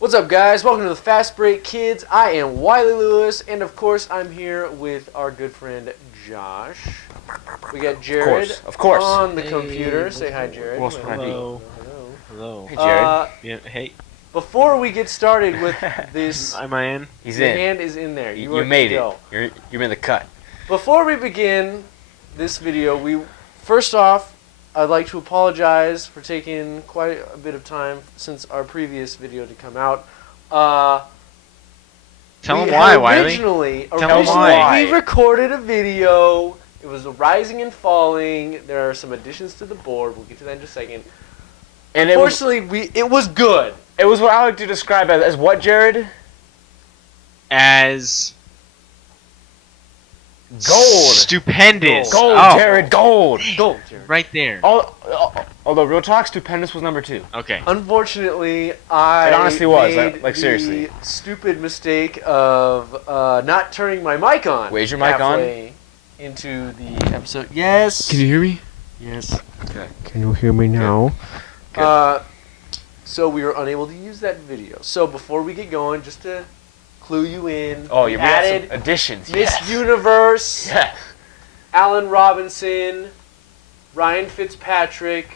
What's up, guys? Welcome to the Fastbreak Kids. I am Wiley Lewis, and of course, I'm here with our good friend Josh. We got Jared of course. on the computer. Say hi, Jared. Hello. Hello. Hey, Jared. Yeah, hey. Before we get started with this, Am I in? He's your in. hand is in there. You made it. You're in the cut. Before we begin this video, first off, I'd like to apologize for taking quite a bit of time since our previous video to come out. Tell him why, Wiley. Originally, Tell him why. we recorded a video. It was a rising and falling. There are some additions to the board. We'll get to that in just a second. And Unfortunately, it was good. It was what I like to describe as what, Jared? As gold. Stupendous. Gold, Oh, Jared. Gold. Gold, Jared. right there. Although real talk, stupendous was number 2. Okay. Unfortunately, I It honestly was, made like, seriously. the stupid mistake of not turning my mic on. Where's your mic on? halfway into the episode. Yes. you hear me? Yes. Okay. Can you hear me now? Good. So we were unable to use that video. So before we get going, just to clue you in, Oh, we you had added some additions. Miss Yes. Universe, Yes. Allen Robinson, Ryan Fitzpatrick.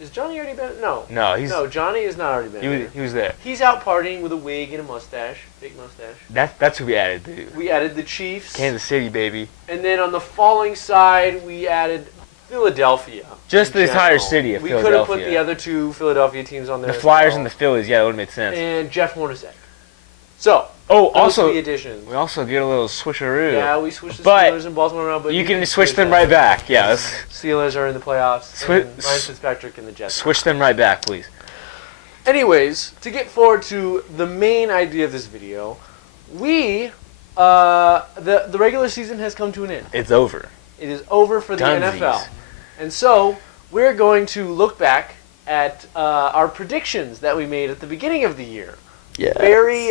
Is Johnny already been? No. No, Johnny is not already been. he was there. He's out partying with a wig and a mustache, big mustache. That's who we added to. We added the Chiefs, Kansas City, baby. and then on the falling side, we added Philadelphia. Just in the entire general. city of we Philadelphia. We could have put the other two Philadelphia teams on there. The as Flyers well. and the Phillies, yeah, that would have made sense. And Jeff Hornacek. So, Oh, those also, are the additions. we also get a little switcheroo. Yeah, we switched the But Steelers and Baltimore around, but you can switch them right back. Yeah, Steelers are in the playoffs. Swi- and Ryan Fitzpatrick and the Jets. switch them right back, please. Anyways, to get forward to the main idea of this video, the regular season has come to an end. It's over. It is over for the Dunsies. NFL. And so, we're going to look back at our predictions that we made at the beginning of the year. Yeah. Very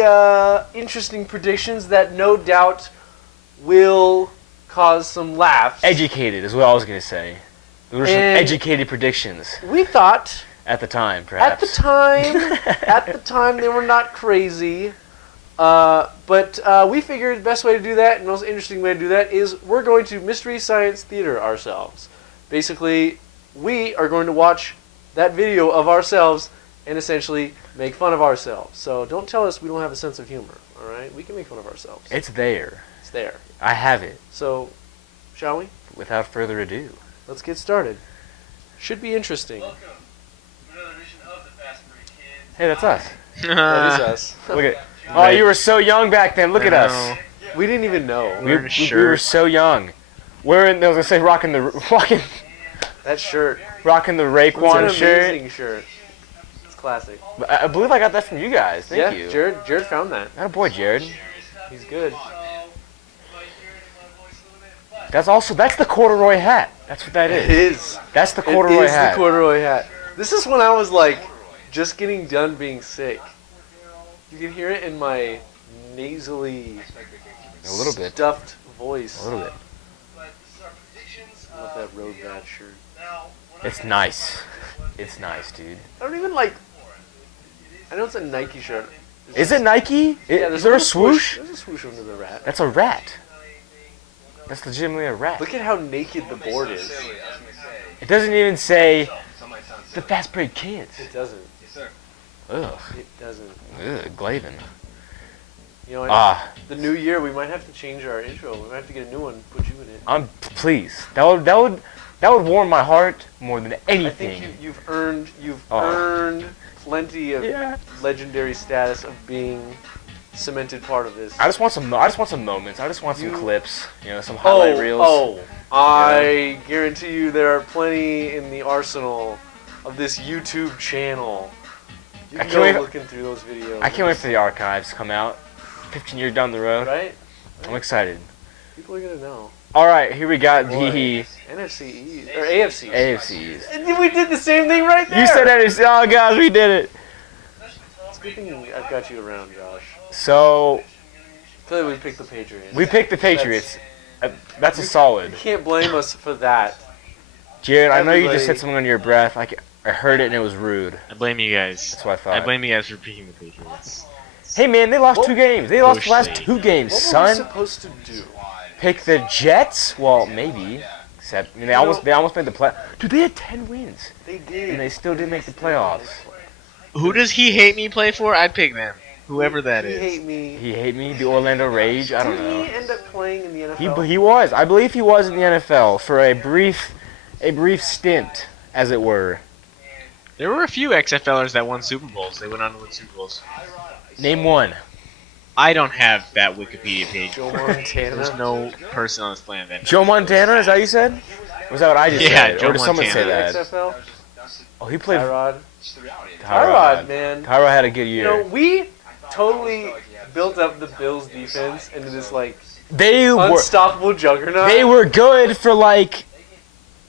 interesting predictions that no doubt will cause some laughs. Educated is what I was going to say. There were some And- educated predictions We thought at the time, perhaps. at the time they were not crazy. But we figured the best way to do that, and the most interesting way to do that, is we're going to Mystery Science Theater ourselves. Basically, we are going to watch that video of ourselves and essentially make fun of ourselves. So don't tell us we don't have a sense of humor, all right? We can make fun of ourselves. It's there. It's there. I have it. So, shall we? Without further ado. Let's get started. Should be interesting. Welcome to another edition of the Fastbreak Kids. Hey, that's us. That is us. Look at. Oh, you were so young back then. Look at us. We didn't even know. We were so young. We're in. I was gonna say rocking the That shirt. rocking the It's an Raekwon shirt. amazing shirt. It's classic. I believe I got that from you guys. Thank you. Jared found that. That a boy, Jared. He's good. That's the corduroy hat. That's what that It is. is. That's the It corduroy is hat. the corduroy hat. This is when I was like just getting done being sick. You can hear it in my nasally, A little bit. stuffed voice. A little bit. I love that road bat shirt. It's nice. It's nice, dude. I don't even like. I know it's a Nike shirt. Is it Nike? Yeah, Is there a little swoosh? There's a swoosh under the rat. That's a rat. That's legitimately a rat. Look at how naked the board is. It doesn't even say the Fastbreak Kids. It doesn't. Ugh. It doesn't. Ugh. Glavin. You know, the new year we might have to change our intro. We might have to get a new one. Put you in it. Please. That would warm my heart more than I anything. think you've earned plenty of legendary status of being cemented part of this. I just want some moments. I just want some clips. You know, some highlight reels. I guarantee you there are plenty in the arsenal of this YouTube channel. You I can can't go wait- looking through those videos. I can't wait for the archives to come out. 15 years down the road. Right? I'm excited. People are gonna know. All right, here we got the NFC East or AFC. AFCs. And we did the same thing right there. You said NFC. Oh gosh, we did it. It's a good thing I've got you around, Josh. So Clearly we picked the Patriots. we picked the Patriots. That's a solid. You can't blame us for that. Jared, I know you just Everybody- said something under your breath. I heard it and it was rude. I blame you guys. That's what I thought. I blame you guys for picking the Patriots. Hey man, they lost 2 games. They lost the last Bush 2 games, What were we son. supposed to do? Pick the Jets? Well, maybe. Except they almost made the play. Dude, they had 10 wins They did. and they still didn't make the playoffs. Who does he hate me play for? I'd pick them. Whoever that He is. hate me. He hate me, the Orlando Rage. I don't Didn't know. he end up playing in the NFL? He was. I believe he was in the NFL for a brief stint, as it were. There were a few XFLers that won Super Bowls. They went on to win Super Bowls. Name one. I don't have that Wikipedia page. Joe There's Montana. no person on this planet that. Joe Montana, is that what you said? Was that what I just Yeah, said? Joe Or did someone say Montana. that? XFL. Oh, he played Tyrod. Tyrod. Tyrod, man. Tyrod had a good You know, year. we totally built up the Bills' defense into this like They were unstoppable juggernaut. good for like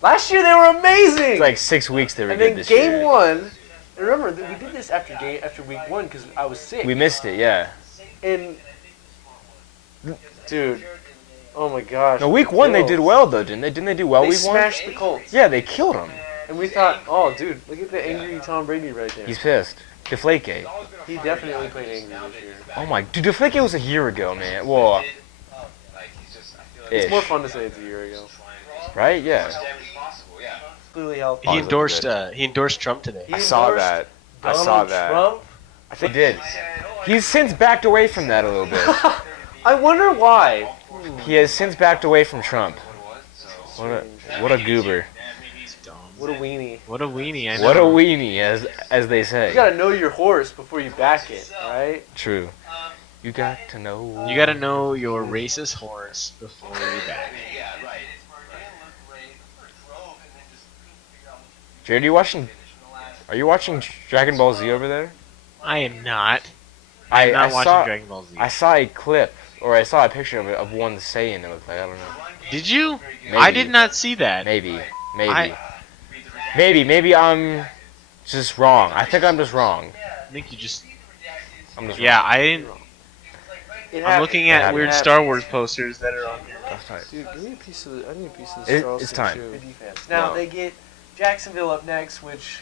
Last year they were amazing. 6 weeks. They were and good then this game year. 1. And remember, we did this after week 1 because I was sick. We missed it, yeah. And dude, oh my gosh. No, week the 1 they Bills. did well though, didn't they? Didn't they do well They week 1? smashed the Colts. Yeah, they killed them. And we thought, oh, dude, look at the angry Tom Brady right there. He's pissed. Deflategate. He definitely played angry this year. Oh my, dude, Deflategate was a year ago, man. Well, It's ish. more fun to say it's a year ago. Right? Yeah. Clearly healthy. He Oh, endorsed Trump today. He I saw endorsed that. I Donald saw that. Trump. I think he did. He's since backed away from that a little bit. I wonder why. He has since backed away from Trump. What a goober. What a weenie. What a weenie! I know. What a weenie, as they You say. gotta know your horse before you back it, alright? True. You got to know. You gotta know your racist horse before you back. Jared, are you watching Dragon Ball Z over there? I am not. I'm not watching Dragon Ball Z. I saw a clip, or I saw a picture of it, of one Saiyan, it looked like. I don't know. Did you? Maybe. I did not see that. Maybe. I- Maybe I'm just wrong. I think I'm just wrong. I think you just. I'm just Yeah, wrong. I didn't. I'm looking at It weird happened. Star Wars posters that are on here. That's right. Dude, give me a piece of I need a piece of this It's Charleston time. shoe. Now No. they get Jacksonville up next, which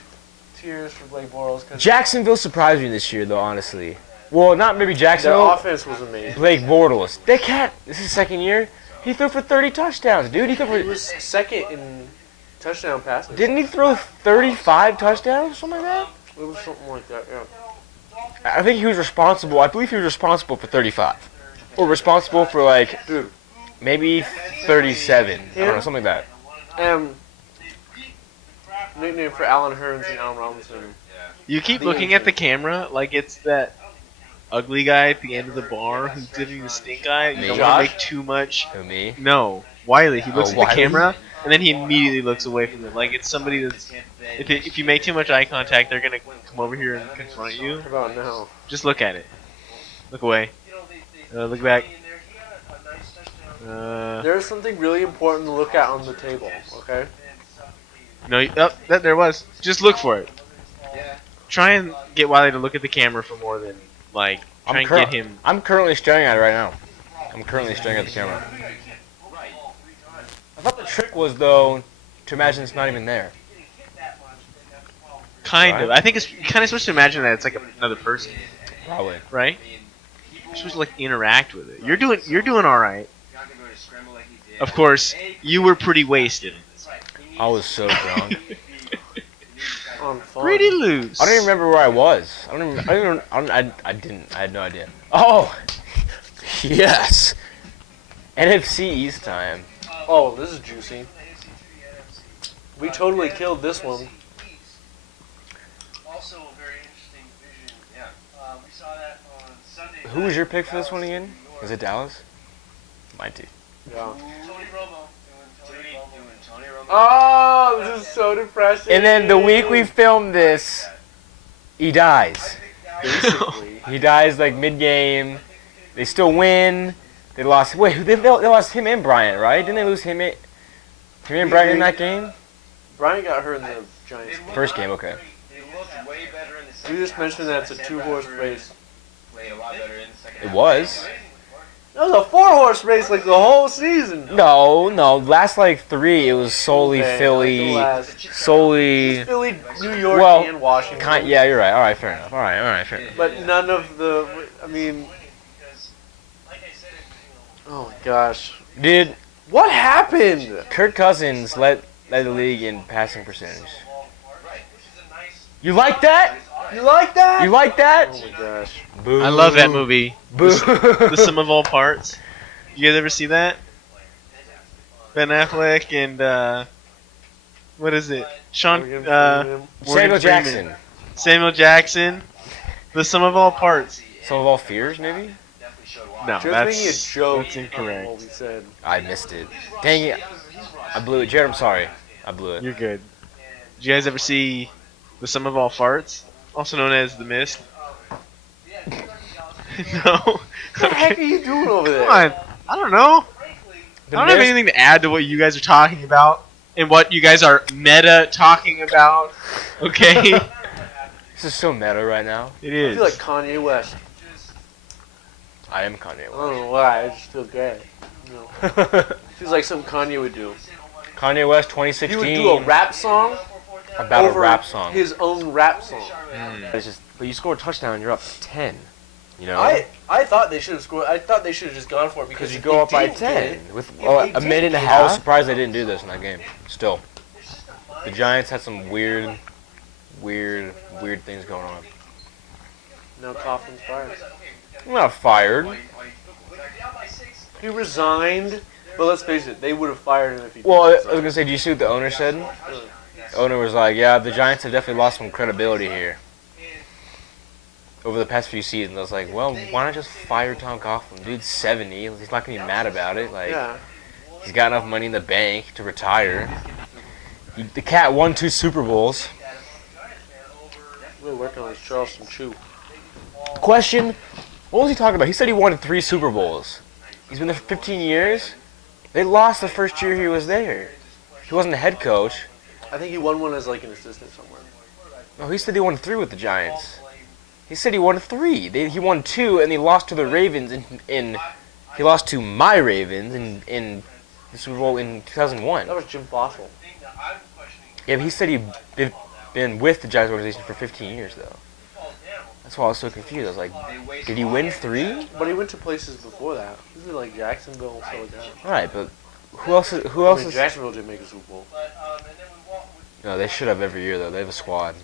tears for Blake Bortles because Jacksonville surprised me this year, though, honestly. Well, not maybe their Jacksonville. offense was amazing. Blake Bortles. They can't. This is his second year. He threw for 30 touchdowns, dude. He threw He for. was second in touchdown passes. Didn't he throw 35 touchdowns, something like that? It was something like that, yeah. I think he was responsible. I believe he was responsible for 35, or responsible for like Dude, maybe 37. I don't know, something like that. Nickname for Allen Hurns and Allen Robinson. You keep looking at the camera like it's that ugly guy at the end of the bar who's giving the stink eye. You Me? don't want to Josh? make too much. Who, me? No, Wiley. He looks Oh, at Wiley? the camera and then he immediately looks away from it. Like it's somebody that's. If you make too much eye contact, they're gonna come over here and confront you. How about now? Just look at it. Look away. Look back. There's something really important to look at on the table, okay? No, there was. Just look for it. Try and get Wiley to look at the camera for more than like. Try and get him. I'm currently staring at it right now. I'm currently staring at the camera. I thought the trick was though to imagine it's not even there. Kind of. Right. I think it's kind of supposed to imagine that it's like another person, Probably. right? You're supposed to like interact with it. You're doing all right. Of course, you were pretty wasted. I was so drunk. On fun. Pretty loose. I don't even remember where I was. I didn't. I had no idea. Oh, yes. NFC East time. Oh, this is juicy. We totally killed this one. Also a very interesting vision. Yeah. We saw that on Sunday. Who was your pick for this one again? Was it Dallas? Mine too. Yeah. Tony Romo doing Tony Romo. Oh, this is so depressing. And then the week we filmed this, he dies. Basically. He dies like mid-game. They still win. They lost. Wait, they lost him and Bryant, right? Didn't they lose him and Bryant in that game? Brian got hurt in the Giants. First game, okay. They looked way better in the You just mentioned that it's a two-horse race. It was. That was a 4-horse race like the whole season. No. Last like 3, it was solely Okay, Philly, like the last- solely. Philly, New York, Well, and Washington. Yeah, you're right. All right, fair enough. All right, fair enough. But none of the. I mean, oh my gosh, Dude, what happened? Kirk Cousins led the league in passing percentage. You like that? You like that? You like that? Oh my gosh. Boo. I love that movie. Boo. The Sum of All Parts. You guys ever see that? Ben Affleck and what is it? Sean Morgan Morgan Samuel Freeman. Jackson. Samuel Jackson. The Sum of All Parts. Some of all fears, maybe? No, Just making a that's joke. that's incorrect. What we said. I missed it. Dang it. I blew it. Jared, I'm sorry. I blew it. You're good. Did you guys ever see The Sum of All Farts, also known as The Mist? No. What the heck are you doing over there? Come on. I don't know. The I don't have Mist- anything to add to what you guys are talking about and what you guys are meta talking about. Okay? This is so meta right now. It I is. feel like Kanye West. I am Kanye I don't know why. I just feel great. You know, West. feels like something Kanye would do. Kanye West He 2016. would do a rap song about over a rap song. his own rap song. It's just, but you score a touchdown, you're up 10. You know? I thought they should have scored. I thought they should have just gone for it Because because you if go they up by didn't 10 get it- with if a they didn't minute and a get half. I was it- surprised they didn't do this in that game. Still, the Giants had some weird things going on. No, Coffin's fired. I'm not fired. He resigned, but let's face it, they would have fired him if he. Well, I didn't was gonna say, do you see what the owner said? The owner was like, "Yeah, the Giants have definitely lost some credibility here over the past few seasons." I was like, "Well, why not just fire Tom Coughlin? Dude's 70. He's not gonna be mad about it. Like, Yeah. he's got enough money in the bank to retire. The cat won 2 Super Bowls." Really working on his Charleston Chew. Question: what was he talking about? He said he won 3 Super Bowls. He's been there for 15 years. They lost the first year he was there. He wasn't a head coach. I think he won one as like an assistant somewhere. No, he said he won 3 with the Giants. He said he won 3. He won 2, and he lost to the Ravens he lost to my Ravens in the Super Bowl in 2001. That was Jim Fossil. Yeah, but he said he'd been with the Giants organization for 15 years though. That's why I was so confused. I was like, did he win 3? But he went to places before that. He was like Jacksonville and stuff like that. All right, but who else? Who I else mean, is? Jacksonville didn't make a Super Bowl. No, they should have every year though. They have a squad.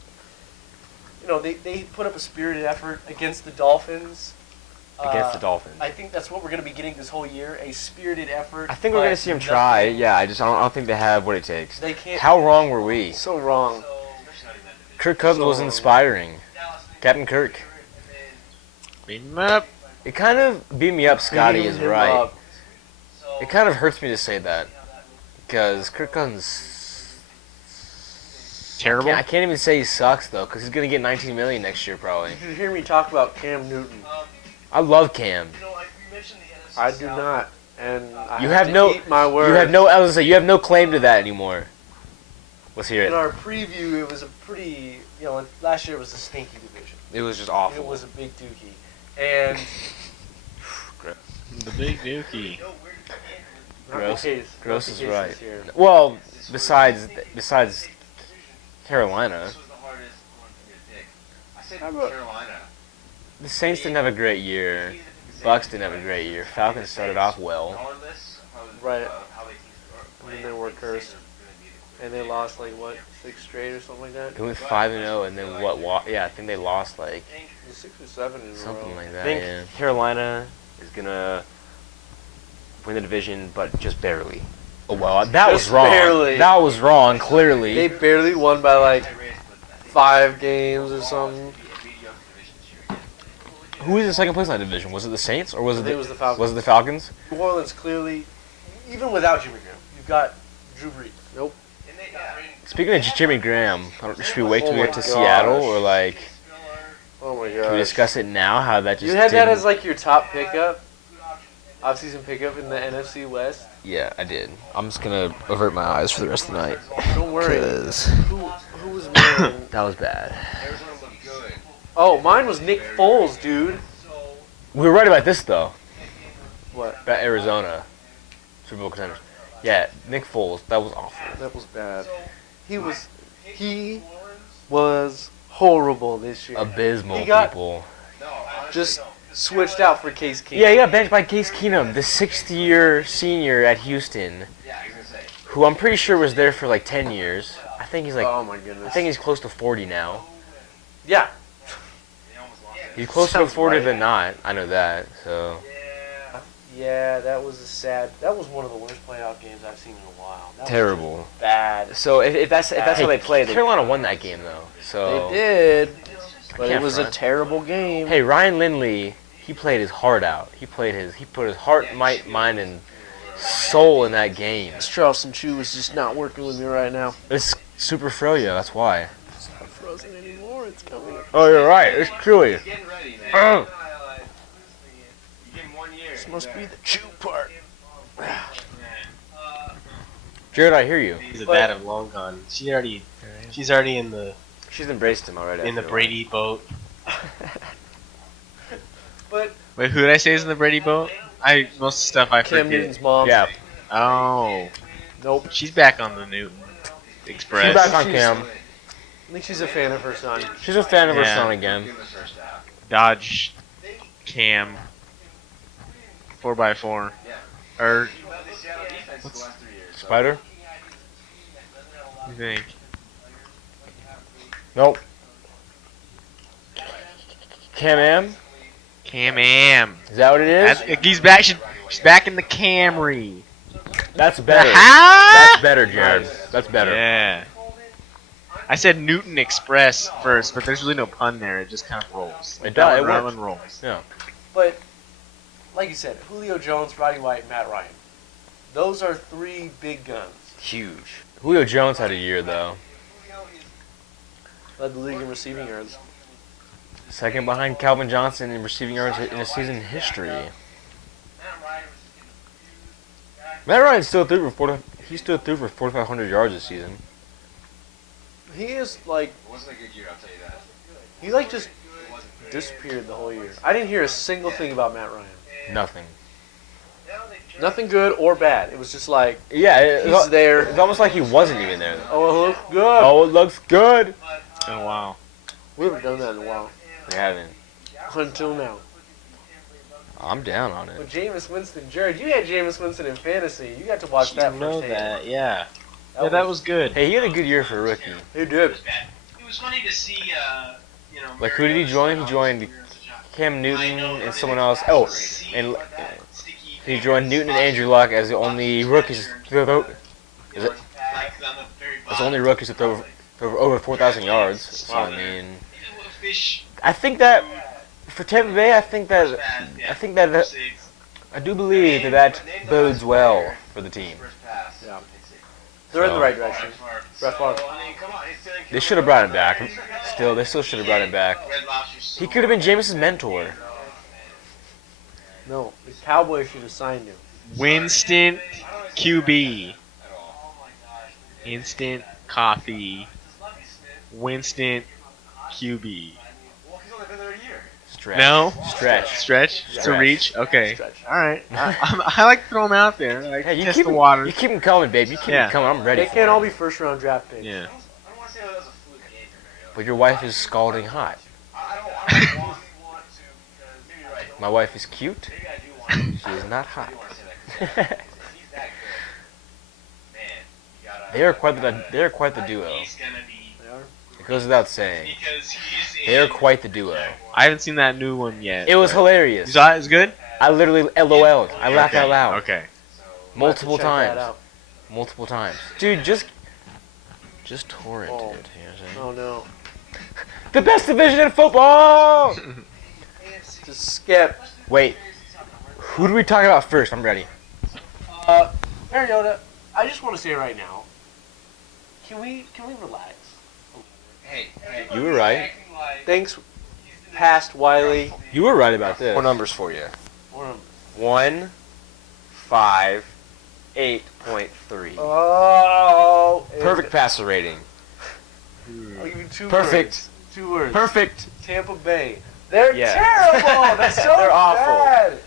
You know, they put up a spirited effort against the Dolphins. Against the Dolphins. I think that's what we're going to be getting this whole year, a spirited effort. I think we're but gonna see him nothing- try. Yeah, I don't think they have what it takes. They can't. How wrong were we? So wrong. Kirk Cousins was inspiring. Captain Kirk. Beat him up. It kind of beat me up. Scotty Beating is him right. up. It kind of hurts me to say that because Kirk Cousins. Terrible. I can't even say he sucks though, because he's gonna get 19 million next year probably. You should hear me talk about Cam Newton. I love Cam. I do not, and I You have have to no- eat my words. You have no. I was gonna say you have no claim to that anymore. Let's hear In it. our preview, it was a pretty. You know, last year was a stinky division. It was just It awful. was a big dookie, and The big dookie. not Gross. the case. Gross not is the case right. this year. Well, besides Carolina, How about- the Saints didn't have a great year. Bucks didn't have a great year. Falcons started off well. Right. And then they were cursed, and they lost like what 6 straight or something like that. They went 5-0, and then what? Yeah, I think they lost like It was 6 or 7 in a something row. like I that. think Yeah. Carolina is gonna win the division, but just barely. Oh, well, that was Just wrong. barely. That was wrong. Clearly. They barely won by like 5 games or something. Who was in second place in that division? Was it the Saints or was I it think it was the Falcons. Was it the Falcons? New Orleans clearly, even without Jimmy Graham, you've got Drew Brees. Nope. Speaking of Jimmy Graham, should we wait till Oh we my get to gosh. Seattle or like Oh my can we god. discuss it now? How that just You had that didn't- as like your top pickup, off-season pickup in the NFC West. Yeah, I did. I'm just gonna avert my eyes for the rest of the night. Don't worry. 'Cause Who was mine? that was bad. Oh, mine was Nick Foles, dude. We were right about this though. What? Arizona. Super Bowl contenders. Yeah, Nick Foles. That was awful. That was bad. He was horrible this year. Abysmal, He got- people. Just switched out for Case Keenum. Yeah, he got benched by Case Keenum, the sixth-year senior at Houston, who I'm pretty sure was there for like 10 years. I think he's like, Oh my goodness. I think he's close to 40 now. Yeah. He's closer to Sounds 40 right. than not. I know that. So Yeah, that was that was one of the worst playoff games I've seen in a while. That was terrible. just bad. So if that's how they play, Carolina won that game though. So They did, but it can't was front. a terrible game. Hey, Ryan Lindley, he played his heart out. He put his heart, might, mind, and soul in that game. This Charleston Chew is just not working with me right now. It's super froyo. That's why. It's not frozen anymore. It's coming. Oh, you're right. It's chewy. Getting ready, man. You give him 1 year. This must be the chew part. Jared, I hear you. He's a dad of long gone. She's already in the She's embraced him already. after a while. Brady boat. But Wait, who did I say is in the Brady boat? Most of the stuff I Cam forget. Newton's mom. Yeah. Oh, Nope. she's back on the Newton Express. She's back on She's- Cam. I think she's a fan of her son. She's a fan of her Yeah. son again. Dodge Cam 4x4. Or what's Spider? you think? Nope. Cam-Am? Cam-Am. Is that what it is? He's back. She's back in the Camry. That's better. Ha! That's better, Jared. That's better. Yeah. I said Newton Express first, but there's really no pun there. It just kind of rolls. It does. It That works. one rolls. But like you said, Julio Jones, Roddy White, and Matt Ryan. Those are three big guns. Huge. Julio Jones had a year, though. Led the league in receiving yards. Second behind Calvin Johnson in receiving yards in a season history. Matt Ryan still threw for 4,500 yards this season. He is like It wasn't a good year, I'll tell you that. he like just disappeared the whole year. I didn't hear a single thing about Matt Ryan. Nothing. Nothing good or bad. It was just like Yeah, he's there. it's almost like he wasn't even there. Oh, it looked good. Oh, it looks good. Oh wow. We haven't done that in a while. We haven't. Until now. I'm down on But it. Jameis Winston, Jared, you had Jameis Winston in fantasy. You got to watch that You know firsthand. that, yeah. Yeah, that was good. Hey, he had a good year for a rookie. He did. It was funny to see, Like, who did he join? He joined Cam Newton and someone else. Oh, and he joined Newton and Andrew Luck as the only rookies to throw. Is it? As the only rookies to throw over 4,000 yards. So I mean, I think that for Tampa Bay, I think that I do believe that bodes well for the team. Yeah. They're in the right direction. Brett Favre. They should have brought him back. They still should have brought him back. He could have been Jameis's mentor. No, the Cowboys should have signed him. Winston QB. Instant coffee. Winston QB. Stretch. No? Stretch. Stretch? To Stretch. reach? Okay. Stretch. Alright. I like to throw them out there. I like Hey, to you test keep the water. You keep them coming, babe. You keep Yeah. them coming. I'm ready. They for can't it. all be first round draft picks. Yeah. But your wife is scalding hot. My wife is cute. She is not hot. They are quite the duo. They are. It goes without saying. They are quite the duo. I haven't seen that new one yet. It was but- hilarious. You saw it? It's good? I literally LOL'd. I laughed Okay. out loud. Okay. Multiple Check that times. out. Multiple times. Dude, just torrent Oh. it. You know what I'm saying? Oh no. The best division in football! Just skip. Wait. Who do we talk about first? I'm ready. Mariota, I just want to say right now. Can we relax? You were right. Thanks, past Wiley. You were right about this. More numbers for you. Or- 158.3. Oh. Perfect passer rating. I'll give you two Perfect. words. 2 words. Perfect. Tampa Bay. They're Yeah. terrible. That's so They're awful. bad.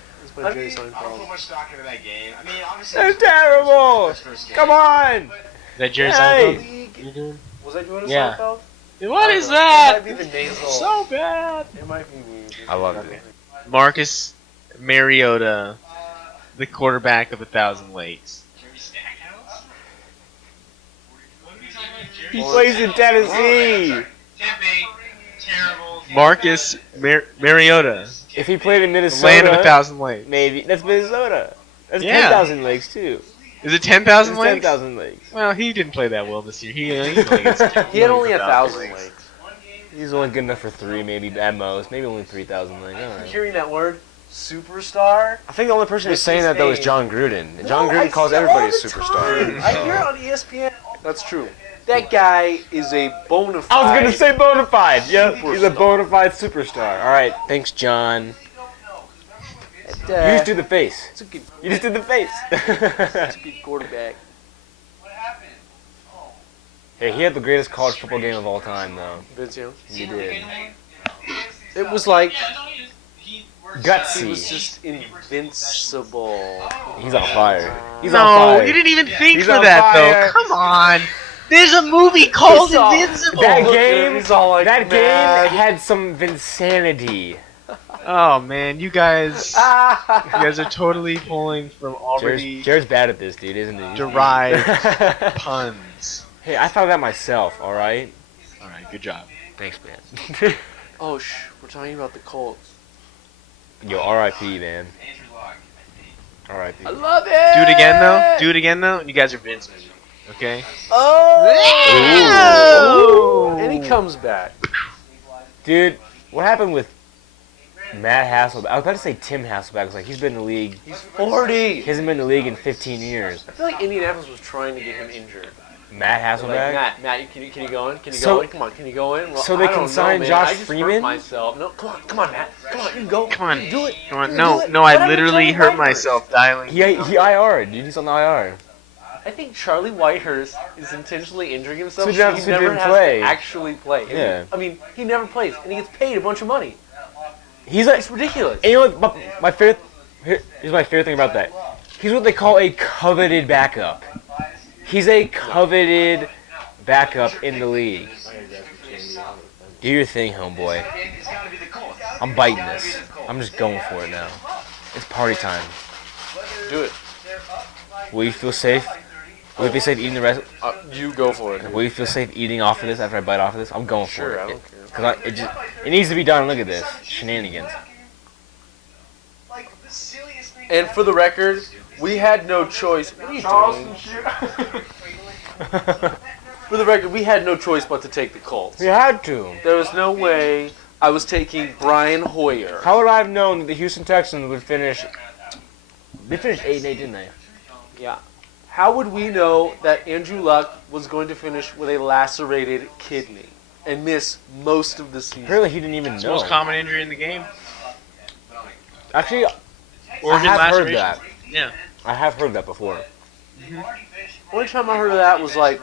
by Jerry I don't put Seinfeld. much stock into that game. I mean, obviously. That's terrible. Come on. That Jerry Hey! Seinfeld? You're doing? Was I doing a Yeah. Seinfeld? What I is don't know. that? It might be the nasal. So bad. It might be weird. I loved it. Marcus Mariota, the quarterback of 1,000 Lakes. He plays in Tennessee. Marcus Mariota, If he played in the Minnesota, land of 1,000 Lakes. maybe that's Minnesota. That's Yeah. 10,000 lakes too. Is it 10,000 It's Lakes? 10,000 lakes. Well, he didn't play that well this year. He only gets He had only 1,000 lakes. lakes. He's only good enough for 3, maybe at most. Maybe only 3,000 lakes. All right. Hearing that word, superstar. I think the only person who's What's saying his that though is name? John Gruden. And John No, I Gruden calls see it everybody a all the superstar. time. I hear it on ESPN. That's true. That guy is a bona fide. I was gonna say bona fide. Yep, he's a Superstar. bona fide superstar. All right, thanks, John. You just do the face. It's a good, You just did the face. it's a good quarterback. Hey, he had the greatest college football game of all time, though. Vince Young. He did. It was like he was Gutsy. just invincible. He's on fire. He's No, on fire. you didn't even think He's for on that fire. though. Come on. There's a movie called He's all- Invincible. That Look at him, game, he's all like that mad. game had some Vinsanity. Oh man, you guys Ah! are totally pulling from already Jared's bad at this, dude, isn't he? derived puns. Hey, I thought that myself. All right. All right, good job. Thanks, man. Oh, we're talking about the Colts. Yo, R.I.P. man. R.I.P. I love it. Do it again though. Do it again though. You guys are Vince, okay? Oh! And he comes back. Dude, what happened with Matt Hasselbeck? I was about to say Tim Hasselbeck. It's like he's been in the league. He's 40. He hasn't been in the league in 15 years. I feel like Indianapolis was trying to get him injured. Matt Hasselbeck? Like, Matt, can you go in? Can you So- go in? Come on, can you go in? Well, so they I can don't know, sign man. Josh I just Freeman? hurt myself. No, come on, Matt. Come on, you can go. Come on. You can do it. Come on. You No, can do it. no, I Whatever literally Charlie hurt Whitehurst. myself dialing. He IR'd, dude. He's on the IR. I think Charlie Whitehurst is intentionally injuring himself So so, he doesn't- he so he never didn't has play. to actually play. And Yeah. I mean, he never plays, and he gets paid a bunch of money. He's like, It's ridiculous. and you know what? My favorite. Here's my favorite thing about that. He's what they call a coveted backup. He's a coveted backup in the league. Do your thing, homeboy. I'm biting this. I'm just going for it now. It's party time. Do it. Will you feel safe? Will you feel safe eating the rest? You go for it. Will you feel safe eating off of this after I bite off of this? I'm going for Sure, it. I don't care. Cause it needs to be done. Look at this shenanigans. And for the record, we had no choice. What are you doing? For the record, we had no choice but to take the Colts. We had to. There was no way I was taking Brian Hoyer. How would I have known that the Houston Texans would finish? They finished 8-8, didn't they? Yeah. How would we know that Andrew Luck was going to finish with a lacerated kidney and miss most of the season? Apparently, he didn't even It's the know. most common injury in the game. Actually, Organ I have heard laceration. that. Yeah. I have heard that before. Only time I heard of that was like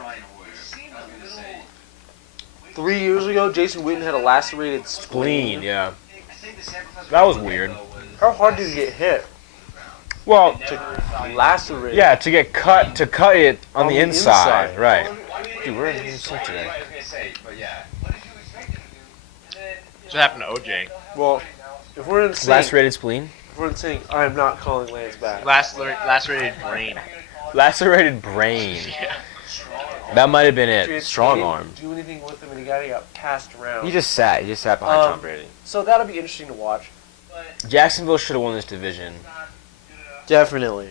3 years ago. Jason Witten had a lacerated Spleen, spleen. yeah. That was weird. How hard did he get hit? Well, Lacerated. yeah, to cut it on the inside, inside. right? Dude, we're in sick today. What happened to OJ? Well, if we're insane, Lacerated spleen, if we're insane, I am not calling Lance back. Lacerated brain. lacerated brain. That might have been it. Strong arm. Do anything with him, and he got passed around. He just sat behind Tom Brady. So that'll be interesting to watch. Jacksonville should have won this division. Definitely.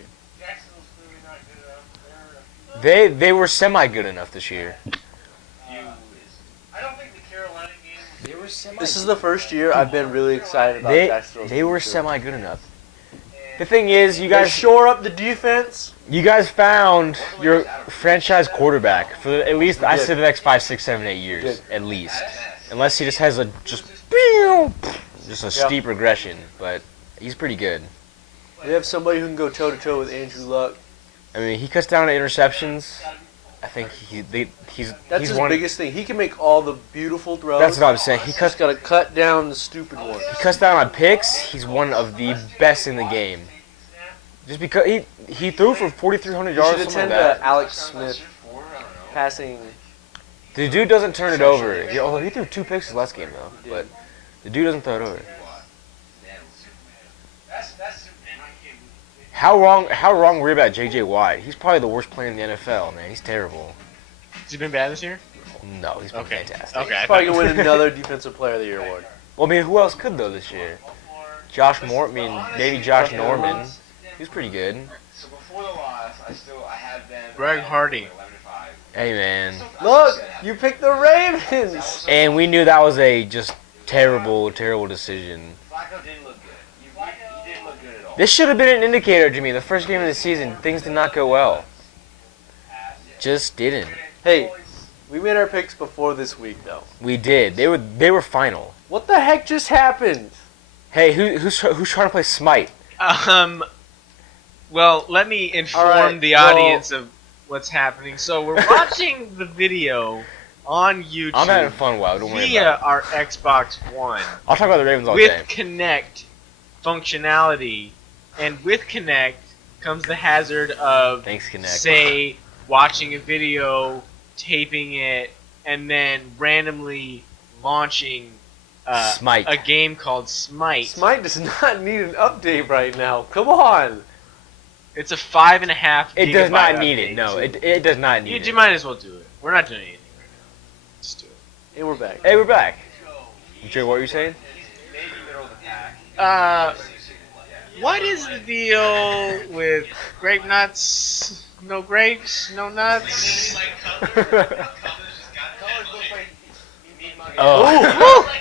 They were semi good enough this year. I don't think the Carolina game. This is the first year I've been really excited about Jacksonville's They were future. semi good enough. The thing is, you They guys shore up the defense. found your franchise quarterback for at least I did. said the next 5, 6, 7, 8 years did. at least, unless he just has a steep regression. But he's pretty good. They have somebody who can go toe to toe with Andrew Luck. I mean, he cuts down to interceptions. I think he's That's his one. biggest thing. He can make all the beautiful throws. That's what I'm saying. He He's cuts got to cut down the stupid ones. He cuts down on picks. He's one of the best in the game. Just because he threw for 4,300 You yards, should something attend like that. Alex Smith passing. The dude doesn't turn it over. He threw 2 picks his last game though, but the dude doesn't throw it over. How wrong were you about J.J. Watt? He's probably the worst player in the NFL, man. He's terrible. Has he been bad this year? No, he's been fantastic. Okay. I Probably thought- gonna win another Defensive Player of the Year award. Well, I mean, who else could though this year? Josh Moore. I mean, maybe Josh Norman. He's pretty good. So before the loss, I had them. Greg Hardy. 11-5. Hey, man. Look, you picked the Ravens. And we knew that was a just terrible, terrible decision. Flacco didn't look good. He didn't look good at all. This should have been an indicator to me. The first game of the season, things did not go well. Just didn't. Hey, we made our picks before this week, though. We did. They were final. What the heck just happened? Hey, who's trying to play Smite? Well, let me inform Alright, the well- audience of what's happening. So we're watching the video on YouTube I'm having fun, Wild. Don't worry via about it. our Xbox One I'll talk about the Ravens all with day. Connect functionality, and with Connect comes the hazard of Thanks, Connect. say watching a video, taping it, and then randomly launching Smite. a game called Smite. Smite does not need an update right now. Come on. It's a 5.5. It does gigabyte not need update. it. No, it does not need You it. might as well do it. We're not doing anything right now. Just do it. And we're back. Hey, we're back. Jay, what were you saying? What is the deal with grape nuts? No grapes, no nuts. Oh,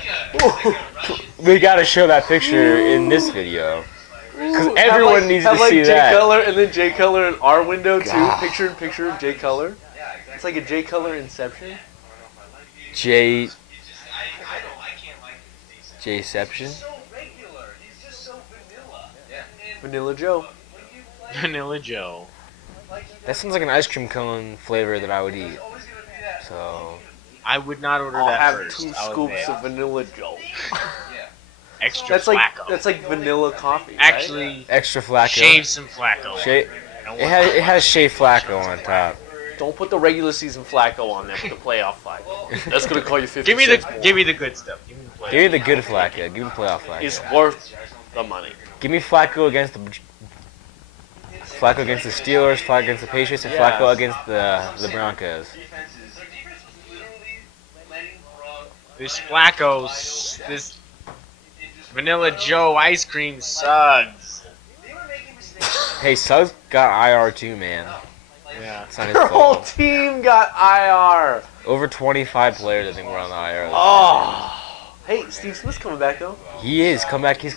we gotta show that picture in this video. Because everyone needs to have like see Jay that. Cutler and then Jay Cutler in our window too. God. Picture in picture of Jay Cutler. It's like a Jay Cutler inception. Jayception. Vanilla Joe. Vanilla Joe. That sounds like an ice cream cone flavor that I would eat. So I would not order I'll that have first. 2 I'll scoops admit. of Vanilla Joe. Extra That's like Flacco. vanilla coffee. Right? Actually, extra Flacco. shave some Flacco. It has Shea Flacco on top. Don't put the regular season Flacco on there. Put the playoff Flacco. That's gonna call you 50 Give me cents more. the good stuff. Give me the play. Give me the good Flacco. Give me playoff Flacco. It's worth the money. Give me Flacco against the Steelers, Flacco against the Patriots, and Yeah. Flacco against the Broncos. This Flacco, this Vanilla Joe ice cream sucks. Hey, Suggs got IR too, man. Yeah. It's not his Their whole fault. team got IR. Over 25 players, I think, were on the IR. Oh. Hey, Steve Smith's coming back though. He is. Come back. He's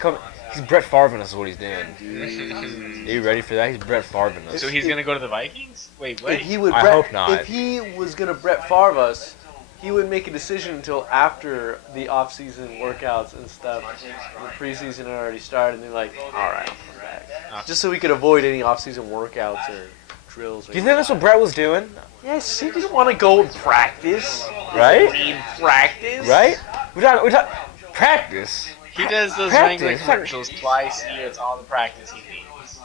Brett Favre us is what he's doing. Are you ready for that? He's Brett Favre us. So he's gonna go to the Vikings? Wait, what? If he would, I hope not. If he was gonna Brett Favre us, he would make a decision until after the off-season workouts and stuff. The preseason had already started, and they're like, "All right, I'm back." Just so we could avoid any off-season workouts or drills. Or Do you think that's what Brett was doing? Yes, he didn't want to go and practice. Right? In practice. Right? We're talking practice. He does those Practice. Wrangler commercials twice a year. It's all the practice he needs.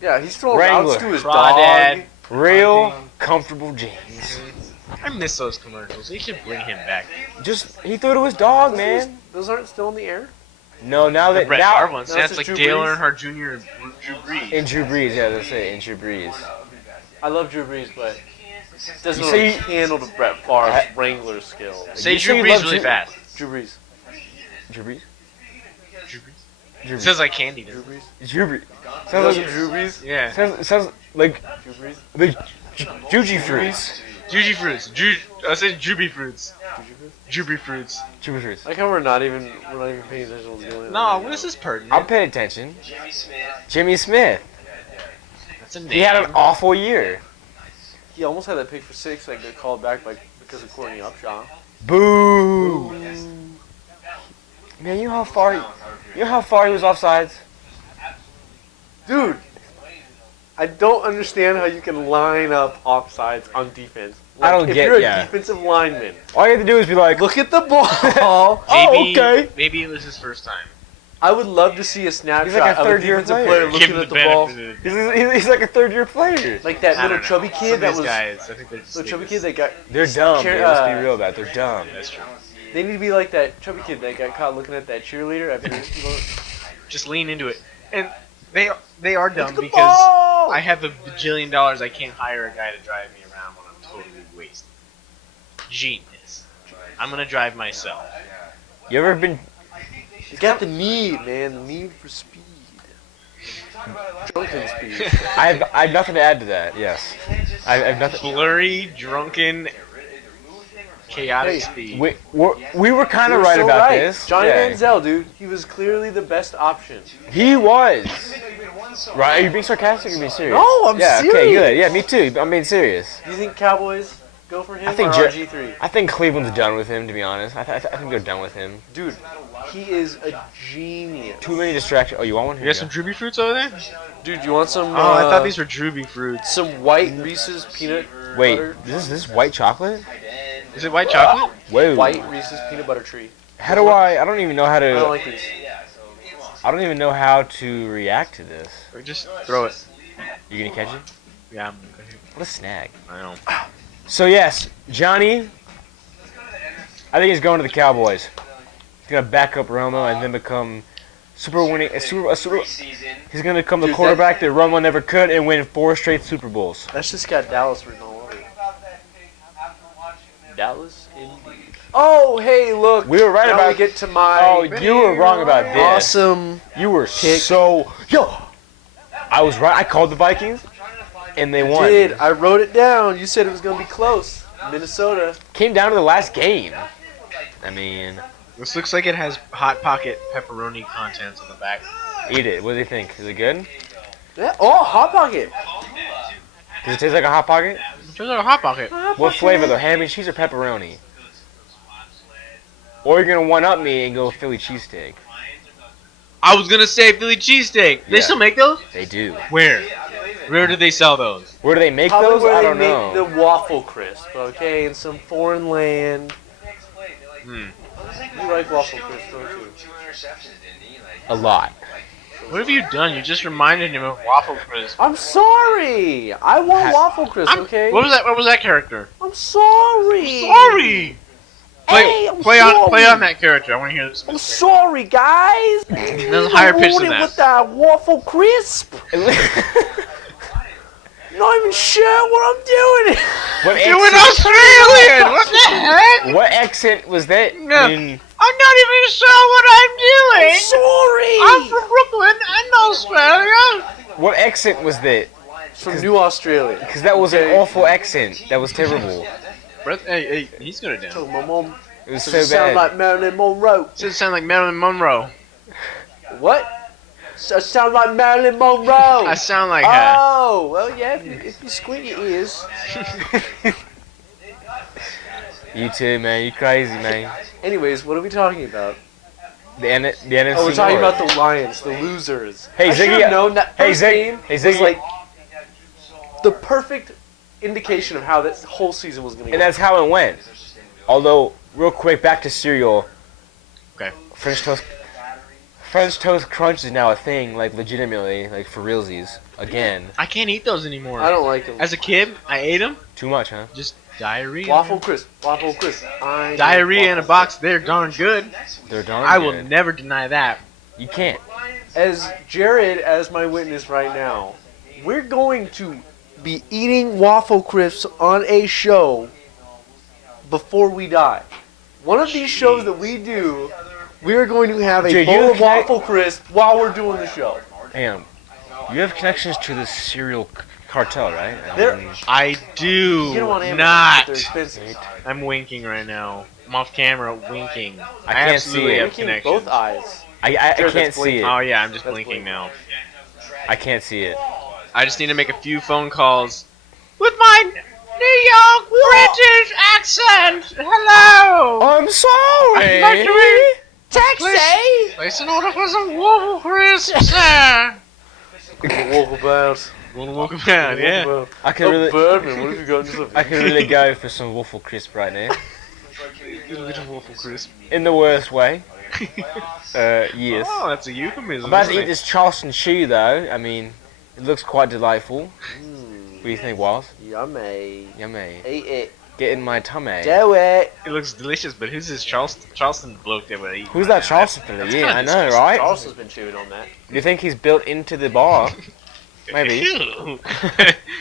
Yeah, he's throwing Wrangler. routes to his Crawdad. dog. Real comfortable jeans. I miss those commercials. They should bring him back. He threw to his dog, man. Those aren't still in the air. No, now The that Brett now Favre ones. No, That's it's like Drew Dale Brees. Earnhardt Jr. and Drew Brees. in Drew Brees, yeah, that's it. In Drew Brees. I love Drew Brees, but doesn't You really see- handle the Brett Favre's Wrangler skills. Say You Drew say you Brees love really Drew- fast. Drew Brees. Drew Brees. Drew Brees. Drew It Brees. says like candy. Drew Doesn't it? Brees. Drew Brees. You Sounds know like Drew Brees. Yeah. sounds like Drew Brees. the Juji fruits. Juji fruits. I said Juby fruits. Drew Brees. Juby fruits. Jubi fruits. Like how we're not even paying attention to what's going on. No, this is pertinent. I'm paying attention. Jimmy Smith. That's a name. He had an awful year. He almost had that pick for 6 that got called back because of Courtney Upshaw. Boo. Man, you know how far he was offsides? Dude, I don't understand how you can line up offsides on defense. I don't if get- you're a yeah. defensive lineman, All you have to do is be like, look at the ball. Oh, Maybe, okay. Maybe it was his first time. I would love to see a snapshot like a of a third-year defensive player. player Give looking him at the ball. benefit of the- He's like a third-year player. Like that I little don't know. chubby Some kid of that these was... guys, I think they're just The chubby niggas. kid that got... They're dumb. Care- Dude. Let's be uh, real about it. They're dumb. That's true. They need to be like that chubby kid that got caught looking at that cheerleader after... Just lean into it. And they are dumb the because ball! I have a bajillion dollars. I can't hire a guy to drive me around when I'm totally wasted. Genius. I'm gonna drive myself. You ever been? You got the need, man. The need for speed. Drunken speed. I have nothing to add to that. Yes, I have nothing. Blurry, drunken, chaotic Hey, speed. We were kind You of were right so about right. this. Johnny Yeah. Manziel, dude. He was clearly the best option. He was. Right? Are you being sarcastic or being serious? No, I'm yeah, serious. okay, good. Yeah, me too. I'm being serious. Do you think Cowboys go for him I think or Jer- RG3? I think Cleveland's done with him, to be honest. I think they're done with him. Dude, he is a genius. Too many distractions. Oh, you want one? You Here got some Drooby fruits over there? Dude, you want some? Oh, I thought these were Drooby fruits. some white Reese's peanut Wait, butter. this is white chocolate? Is it white chocolate? Whoa. White Reese's peanut butter tree. How do I don't even know how I don't to. like these. I don't even know how to react to this. Or just throw it. You gonna catch it? Yeah, What a snag. I know. So yes, Johnny. I think he's going to the Cowboys. He's gonna back up Romo and then become super winning. He's gonna become the Dude, quarterback that Romo never could and win 4 straight Super Bowls. That's just got Dallas written all over it. Dallas, indeed. Oh, hey, look. We were right now about. we get to my Oh, you were wrong about this. awesome. You were pick. so. Yo, I was right. I called the Vikings, and they won. Did I wrote it down? You said it was gonna be close. Minnesota. Came down to the last game. I mean, This looks like it has Hot Pocket pepperoni contents on the back. eat it. What do you think? Is it good? Yeah. Oh, Hot Pocket. Does it taste like a hot pocket? It feels like a Hot Pocket. What flavor though? Ham and cheese or pepperoni? Or you're gonna one up me and go Philly cheesesteak. I was gonna say Philly cheesesteak. They Yeah. still make those? They do. Where? Where do they sell those? Where do they make Probably those? where I they don't make know. the waffle crisp. Okay, in some foreign land. Hmm. You like waffle crisp, don't you? A lot. What have you done? You just reminded him of Waffle Crisp. I'm sorry. I want waffle crisp. Okay. What was that character? I'm sorry. Sorry. Hey, I'm Play sorry. on that character. I want to hear this. I'm sorry, guys. There's a higher pitch than Ruined it that. with that waffle crisp. Not even sure what I'm doing. What You're an accent? Australian. What the heck? What accent was that? No. I mean, I'm not even sure what I'm doing. I'm sorry. I'm from Brooklyn and Australia. what accent was that? From New Australia. Because that was an awful accent. That was terrible. Hey, he's got it down. So my mom It was does so it sound bad. like Marilyn Monroe. Does it sound like Marilyn Monroe? What? So it sounds like Marilyn Monroe. I sound like her. Oh, well, yeah, if you squint your ears. You too, man. You crazy, man. Anyways, what are we talking about? The NFC Oh, we're talking North. about the Lions, the losers. Hey, I should Ziggy, have known that hey, first Zig- game hey, was Ziggy. like the perfect indication of how this whole season was going to go. And that's how it went. Although, real quick, back to cereal. Okay. French toast crunch is now a thing, like legitimately, like for realsies. Again. I can't eat those anymore. I don't like them. As a kid, I ate them. Too much, huh? Just diarrhea. Waffle crisp, waffle crisp. I like Diarrhea in a waffle box. They're darn good. They're darn I will good. never deny that. You can't. As Jared, as my witness right now, we're going to be eating waffle crisps on a show before we die. One of these shows that we do, we are going to have a Dude, bowl you of can't- waffle crisp while we're doing the show. Damn. You have connections to the cereal cartel, right? They're- I do You don't want Amazon, not. they're expensive. I'm winking right now. I'm off camera winking. I can't absolutely see it. have Blinking connections. both eyes. I Jared, can't that's see blinking. it. Oh yeah, I'm just That's blinking blinking. now. I can't see it. I just need to make a few phone calls with my New York British accent. Hello. I'm sorry. I'd like to Taxi! place an order for some waffle crisps, sir. Walkabout. Wanna walk around? Yeah. Walkabout. I can Oh, really, Birdman, what have you got in yourself? I can really go for some waffle crisp right now. Little waffle crisp. In the worst way. Yes. Oh, that's a euphemism. I'm about to isn't eat it? this Charleston chew though. I mean, it looks quite delightful. Mm, What do you think, Walls? yummy. Yummy. Eat it. Get in my tummy. Do it. It looks delicious, but who's this Charleston bloke that would eat? Who's that Charleston fella? That's Yeah, I kinda know, disgusting. right? Charleston's been chewing on that. Do you think he's built into the bar? Maybe. Ew.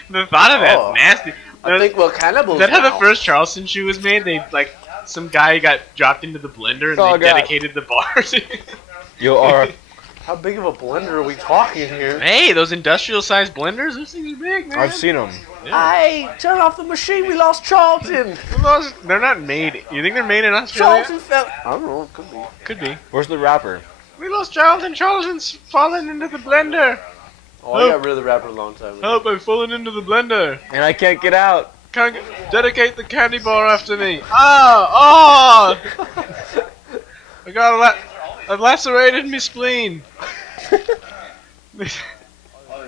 The thought of that's Oh. nasty. I think we're cannibals Is that how now. the first Charleston chew was made? They like some guy got dropped into the blender and Oh, they God. dedicated the bar. You are. How big of a blender are we talking here? Hey, those industrial sized blenders, those things are big, man. I've seen them. Hey, turn off the machine. We lost Charlton. They're not made. You think they're made in Australia? Charlton fell. I don't know. It could be. Could be. Where's the rapper? We lost Charlton. Charlton's fallen into the blender. Oh, I got rid of the wrapper a long time ago. Help! I've fallen into the blender. And I can't get out. Can't dedicate the candy bar after me. Ah! Oh! I got I've lacerated my spleen. Oh,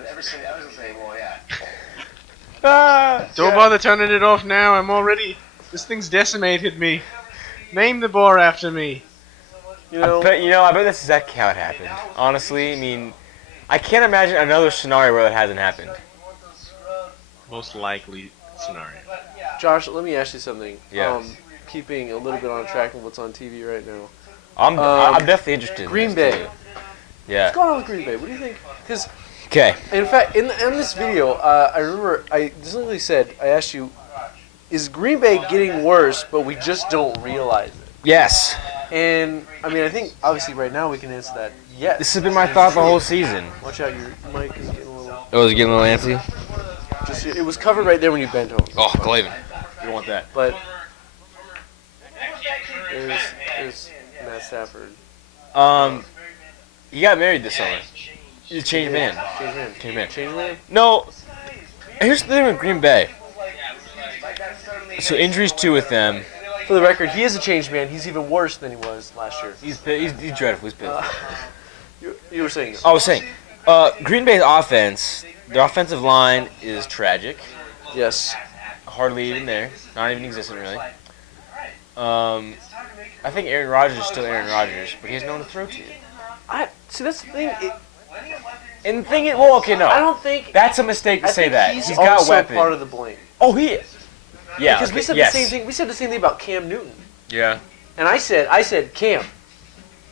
ever since I was gonna say, well, yeah. Don't bother turning it off now. I'm already. This thing's decimated me. Name the bar after me. You know, I bet that's exactly how it happened. Honestly, I mean, I can't imagine another scenario where that hasn't happened. Most likely scenario. Josh, let me ask you something. Yeah. Keeping a little bit on track of what's on TV right now. I'm definitely interested. in Green this, Bay. too. Yeah. What's going on with Green Bay? What do you think? Because, Okay. in fact, in this video, I remember I distinctly said, I asked you, is Green Bay getting worse, but we just don't realize it? Yes. And, I mean, I think, obviously, right now we can answer that yes. This has been my thought the whole season. Watch out, your mic is getting a little... Oh, is it getting a little antsy? Just, it was covered right there when you bent over. Oh, Clavin. You don't want that. But there's Matt Stafford. He got married this summer. He's a changed man. Change man. Changed man. Change man? No. Here's the thing with Green Bay. So injuries too with them. For the record, he is a changed man. He's even worse than he was last year. He's dreadful. He's pissed. You were saying. I was saying, Green Bay's offense, their offensive line is tragic. Yes. Hardly even there. Not even existent, really. I think Aaron Rodgers is still Aaron Rodgers, but he has no one to throw to. See, that's the thing. And the thing is, well, okay, no. I don't think. That's a mistake to I say think that. He's He's got also weapons. part of the blame. Oh, he is. Yeah. Because we okay, said yes. the same thing. We said the same thing about Cam Newton. Yeah. And I said Cam.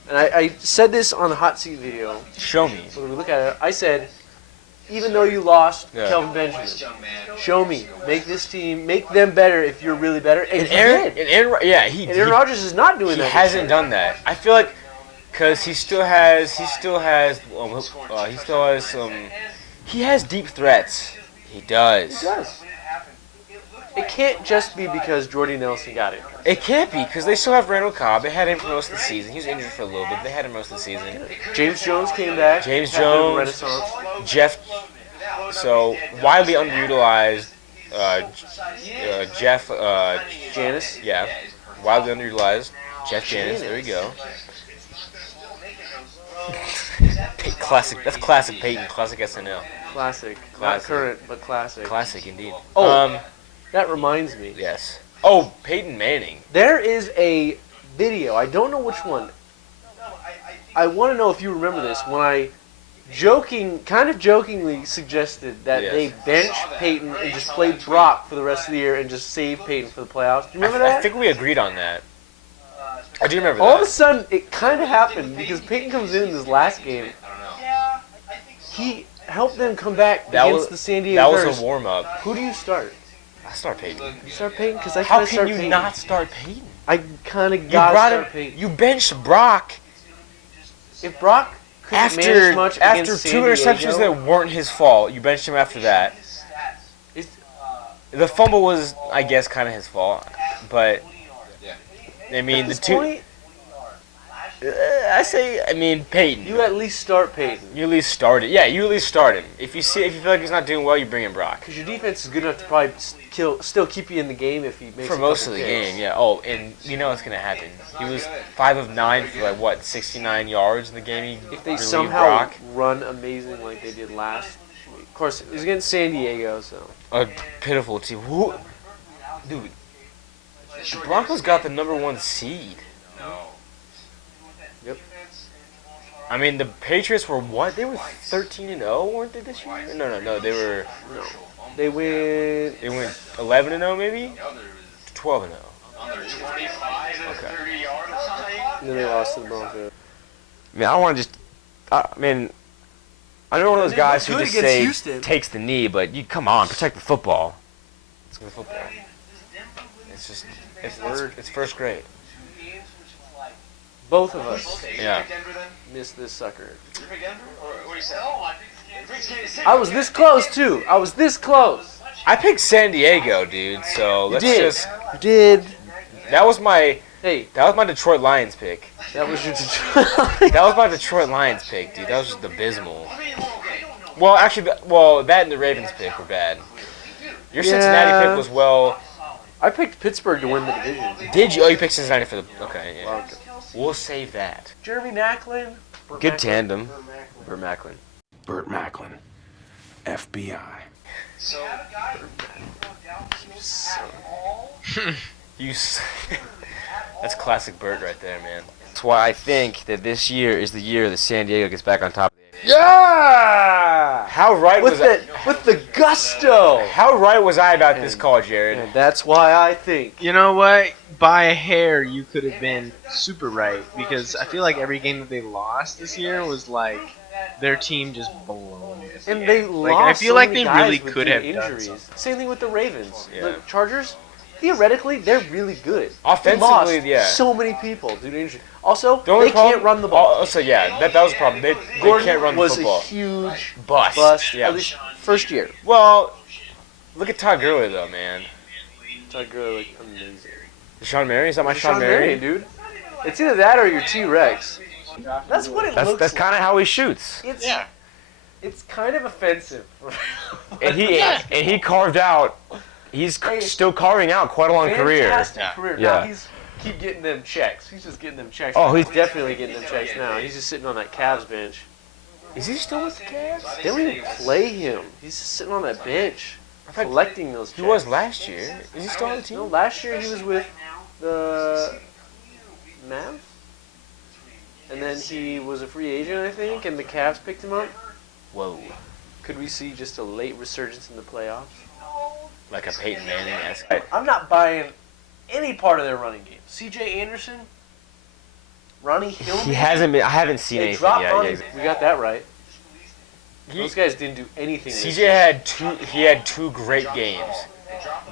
And I said this on the hot seat video. Show me. When we look at it, I said, even though you lost Yeah. Kelvin Benjamin, show me, make this team, make them better if you're really better. And he did. And Aaron Rodgers is not doing he that. hasn't done that. I feel like because he still has some. He has deep threats. He does. He does. It can't just be because Jordy Nelson got it. It can't be because they still have Randall Cobb. They had him for most of the season. He was injured for a little bit. They had him most of the season. James Jones came back. James had a bit of a Jones. Renaissance. Jeff. So widely underutilized. Jeff. Janice. Yeah. Wildly underutilized. Jeff Janis. There we go. Classic. That's classic Peyton. Classic SNL. Classic. Not Classic. current, but classic. Classic indeed. Oh. That reminds me. Yes. Oh, Peyton Manning. There is a video. I don't know which one. I want to know if you remember this. When I kind of jokingly suggested that Yes. they bench Peyton and just play Brock for the rest of the year and just save Peyton for the playoffs. Do you remember I that? think we agreed on that. I do remember All of a that. sudden, it kind of happened because Peyton comes in this last game. He helped them come back That against was- the San Diego That Chargers. was a warm up. Who do you start? I start Peyton. You start Peyton? Because I How kind of can start you Peyton. not start Peyton? I kind of You got to brought start him. Peyton. You benched Brock If Brock couldn't manage much after against two San interceptions Diego, that weren't his fault. You benched him after that. The fumble was, I guess, kind of his fault, but I mean at the this two. point, I mean Peyton. you at least start Peyton. You at least start it. Yeah, you at least start him. If you feel like he's not doing well, you bring in Brock. Because your defense is good enough to probably still keep you in the game if he makes For a most couple of the kicks. game, yeah. Oh, and you know what's gonna happen. He was 5 of 9 for like what, 69 yards in the game. He If they relieved somehow Brock. run amazing like they did last, of course it was against San Diego, so A pitiful team. Dude, the Broncos got the #1 seed. I mean, the Patriots were what? They were 13-0, weren't they this year? No. They were. No. They went. They went 11-0, maybe 12-0. Okay. And then they lost to the Broncos. I mean, I don't want to just. I mean, I know one of those They guys looked who good just against say Houston. takes the knee, but you come on, protect the football. It's good football. It's just Word. it's first grade. Both of us Yeah. missed this sucker. You pick Denver? Or what do you say? I was this close too. I was this close. I picked San Diego, dude. So let's did. just. You did. That was my Hey, Detroit Lions pick. that was your. That was my Detroit Lions pick, dude. That was just abysmal. Well, actually, that and the Ravens pick were bad. Your Cincinnati Yeah. pick was well. I picked Pittsburgh to win the division. Did you? Oh, you picked Cincinnati for the. Okay, yeah. Wow. We'll save that. Jeremy Macklin. Good tandem. Burt Macklin. Burt Macklin, FBI. So, You. That's classic Burt right there, man. That's why I think that this year is the year that San Diego gets back on top. Yeah. How right With was I? with the gusto. How right was I about this call, Jared? And that's why I think. You know what? By a hair, you could have been super right because I feel like every game that they lost this year was like their team just blown it. And they Like, lost. I feel so like many they guys really with could due have to done injuries. something. Same thing with the Ravens. Yeah. The Chargers. Theoretically, they're really good. Offensively, they lost yeah. so many people due to injury. Also, The only they problem- can't run the ball. Also, yeah, that was a problem. They Gordon can't run the was football. a huge Bust. Yeah. at least first year. Well, look at Todd Gurley though, man. Todd Gurley, like, amazing. Sean Marion, is that my Sean Marion, Marion? dude. It's either that or your T-Rex. That's what it That's looks kind of how he shoots. like. It's kind of offensive. And he carved out. He's still carving out quite a long career. Fantastic career. Yeah. Now he's keep getting them checks. He's just getting them checks. Oh, he's he's- definitely getting them checks now. He's just sitting on that Cavs bench. Is he still with the Cavs? They don't even play him. He's just sitting on that bench, collecting those checks. He was last year. Is he still on the team? No, last year he was with the Mavs, and then he was a free agent, I think, and the Cavs picked him up. Whoa. Could we see just a late resurgence in the playoffs? Like a Peyton Manning-esque. I'm not buying any part of their running game. C.J. Anderson, Ronnie Hillman. He hasn't been. I haven't seen They anything dropped yet. Ronnie. Yeah, We got that right. He- Those guys didn't do anything. this CJ year. had two great games.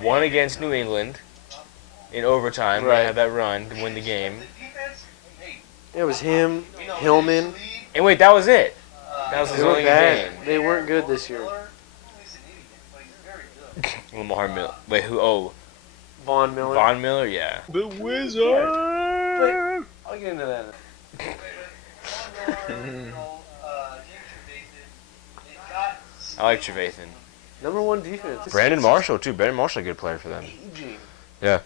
One against New England in overtime. Right. Right. They had that run to win the game. It was him, Hillman. And wait, that was it. That was his They were only bad. game. They weren't good this year. Lamar Miller. Wait, who? Oh, Von Miller. Von Miller. Yeah. The Wizard. I'll get into that. I like Trevathan. Number one defense. Brandon Marshall too. Brandon Marshall, a good player for them. Aging. Yeah.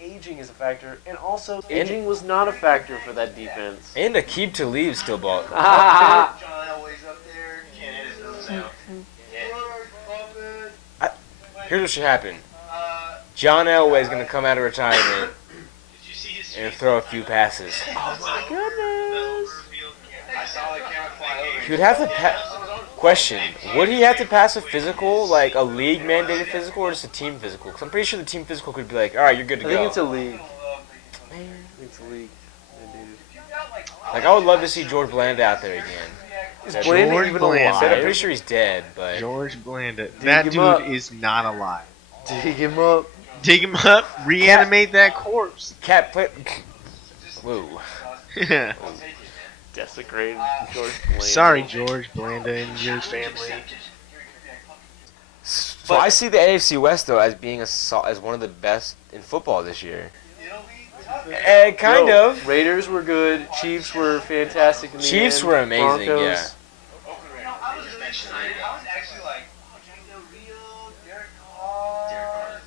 Aging is a factor, and also aging was not a factor for that defense. And Aqib Talib still ball. Ah, John Elway's up there. Can't hit his nose out. Here's what should happen. John Elway is gonna come out of retirement and throw a few passes. oh my goodness. I saw the camera fly over. He would have to question. Would he have to pass a physical, like a league mandated physical, or just a team physical? Because I'm pretty sure the team physical could be like, all right, you're good I to think go. it's a league. I think it's a league. Like I would love to see George Blanda out there again. Is George Blanda even Blanda. I'm pretty alive? sure he's dead, but George Blanda. That him dude up. is not alive. Dig him up. Dig him up, reanimate that corpse. Cat play. Whoa. Desecrated George Blanda. Sorry, George Blanda and your family. So I see the AFC West though as being as one of the best in football this year. Kind Yo, of. Raiders were good. Chiefs were fantastic in the Chiefs end. were amazing, Broncos. yeah.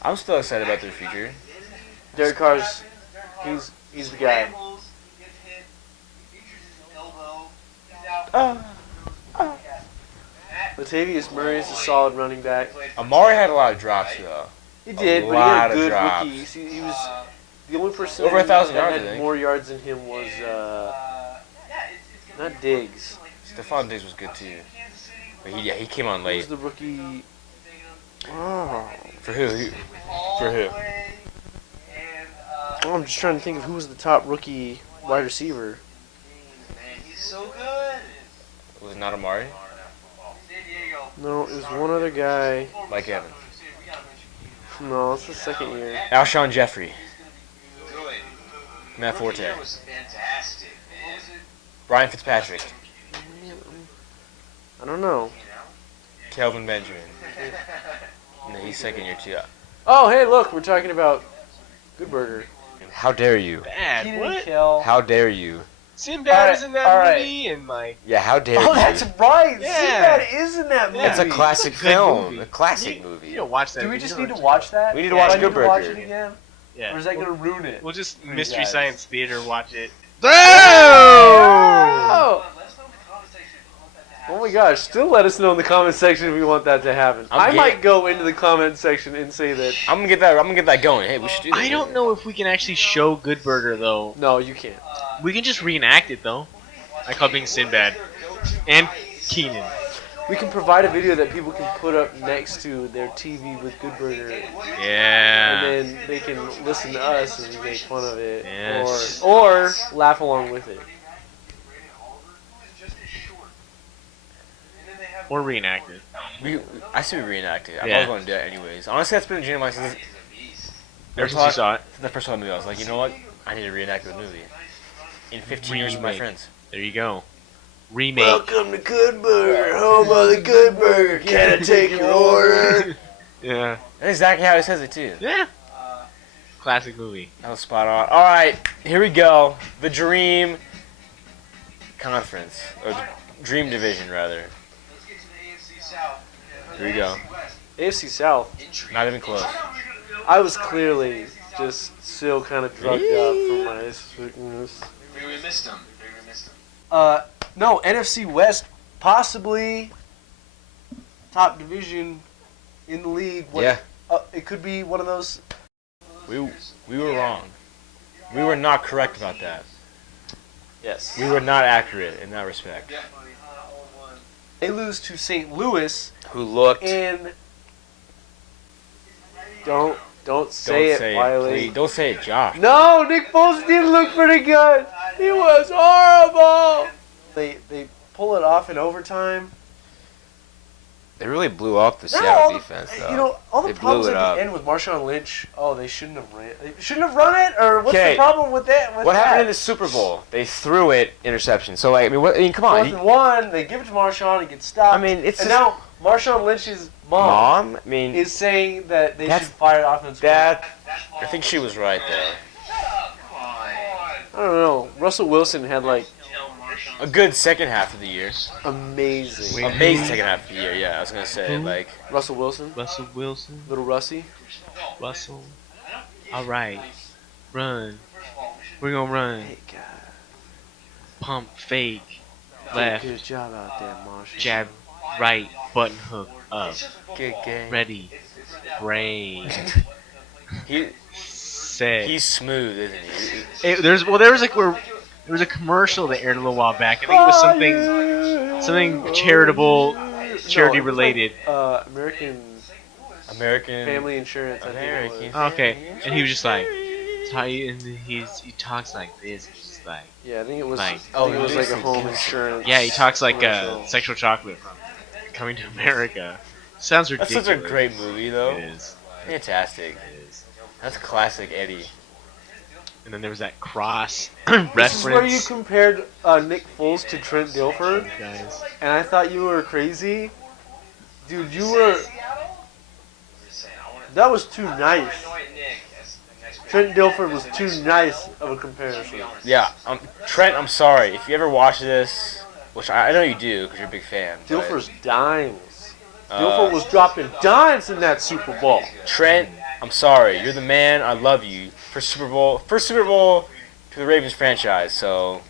I'm still excited about their future. Derek Carr's, he's the guy. Latavius Murray is a solid running back. Amari had a lot of drops though. He did, but he lot had a of good drops. rookie. He was the only person Over 1,000 that yards, I had think. more yards than him was Not Diggs. Stephon Diggs was good too. But he came on Who's late. the rookie? Oh. For who? For who? Oh, I'm just trying to think of who was the top rookie wide receiver. Man, he's so good. Was it not Amari? No, it was one other guy. Mike Evans. No, it's the second year. Alshon Jeffrey. Good. Matt Forte. Rookie year was fantastic, man. Ryan Fitzpatrick. I don't know. Kelvin Benjamin. And he's second year too. Oh, hey, look, we're talking about Good Burger. How dare you? Bad. Keenan What? Kel. How dare you? Sinbad Alright, is in that alright. movie, and like Yeah, how dare Oh, you? that's right. Yeah. Sinbad is in that movie. It's a classic It's a good film. movie. A classic movie. you don't watch that. Do we if you just don't need to watch that? We need to Do watch I Good to watch Burger. it again? Yeah. Or is that going to ruin it? We'll just You Mystery guys. Science Theater watch it. Oh! Oh my gosh, still let us know in the comment section if we want that to happen. I'm I game. might go into the comment section and say that. I'm gonna get that going. Hey, we should do that. I don't know if we can actually show Good Burger though. No, you can't. We can just reenact it though. I call being Sinbad and Keenan. We can provide a video that people can put up next to their TV with Good Burger, Yeah. and then they can listen to us and make fun of it, Yes. or laugh along with it. Or reenact it. I see we reenact it. I'm Yeah. always going to do that anyways. Honestly, that's been a dream of mine since Ever since you saw it. the first time movie. I was like, you know what? I need to reenact the movie. In 15 years with my Remake. friends. There you go. Remake. Welcome to Good Burger, home of the Good Burger. Can I take your order? Yeah. That's exactly how he says it too. Yeah. Classic movie. That was spot on. All right, here we go. The Dream Conference, or the Dream Division rather. Here we go. AFC South. Not even close. I was clearly just still kind of drugged up from my sickness. We missed him. We missed him. No, NFC West, possibly top division in the league. Yeah, It could be one of those. we were wrong. We were not correct about that. Yes. We were not accurate in that respect. They lose to St. Louis, Who looked? and don't say it, Wiley. please. Don't say it, Josh. No, Nick Foles did look pretty good. He was horrible. They pull it off in overtime. They really blew up the No, Seattle defense, though. You know, all the They blew problems it at up. the end with Marshawn Lynch. Oh, they shouldn't have ran. They shouldn't have run it, or what's Okay. the problem with that? With What that? happened in the Super Bowl? They threw it interception. So like, come on. 4th and 1, they give it to Marshawn, he gets stopped. I mean, it's and just- now Marshawn Lynch's mom, Mom? I mean, is saying that they That's- should fire the offense. that. I think she was right there. I don't know. Russell Wilson had like A good second half of the year. amazing. Amazing second half of the year. Yeah, I was gonna say like. Russell Wilson, Russell Wilson. little Russie. Russell. All right. Run. We're gonna run. Hey God, Pump. Fake. did a Left. good job out there, Marshall. Jab. Right. Button hook. Up. Good game. Ready. Brain. Set. He's smooth, isn't he? There was a commercial that aired a little while back. I think it was something charitable, charity related. American American Family Insurance. I think it was. American. Okay, and he was just like, and he talks like this. He's just like, Yeah, I think it was. Like- I think it was like a home insurance. yeah, he talks like commercial. Sexual Chocolate from Coming to America. Sounds That's ridiculous. such a great movie, though. It is. Fantastic. It is. That's classic Eddie. And then there was that cross This is where you reference. compared Nick Foles to Trent Dilfer, Guys. and I thought you were crazy. Dude, you were. That was too nice. Trent Dilfer was too nice of a comparison. Yeah, Trent, I'm sorry. If you ever watch this, which I know you do because you're a big fan. but, Dilfer's dimes. Dilfer was dropping dimes in that Super Bowl. Trent, I'm sorry. You're the man. I love you. First Super Bowl to the Ravens franchise. So,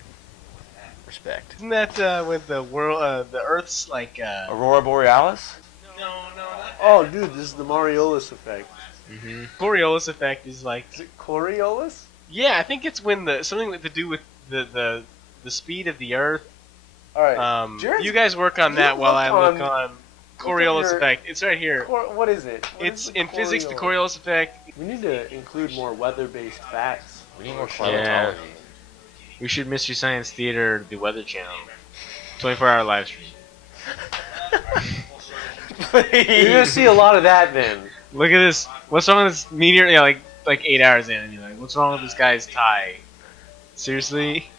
respect. Isn't that with the world, the Earth's like? Aurora Borealis? Oh, dude, this is the Mariolis effect. Coriolis effect is like. Is it Coriolis? Yeah, I think it's when something to do with the speed of the Earth All right. Jared's- You guys work on that while I look on- on Coriolis your- effect. It's right here. What is it? What It's is the in physics, the Coriolis? Coriolis effect. We need to include more weather-based facts. We need more Yeah. climatology. We should Mystery Science Theater, the Weather Channel. 24-hour live stream. You're gonna see a lot of that then. Look at this. What's wrong with this meteor? Yeah, like 8 hours in, and you're like, what's wrong with this guy's tie? Seriously?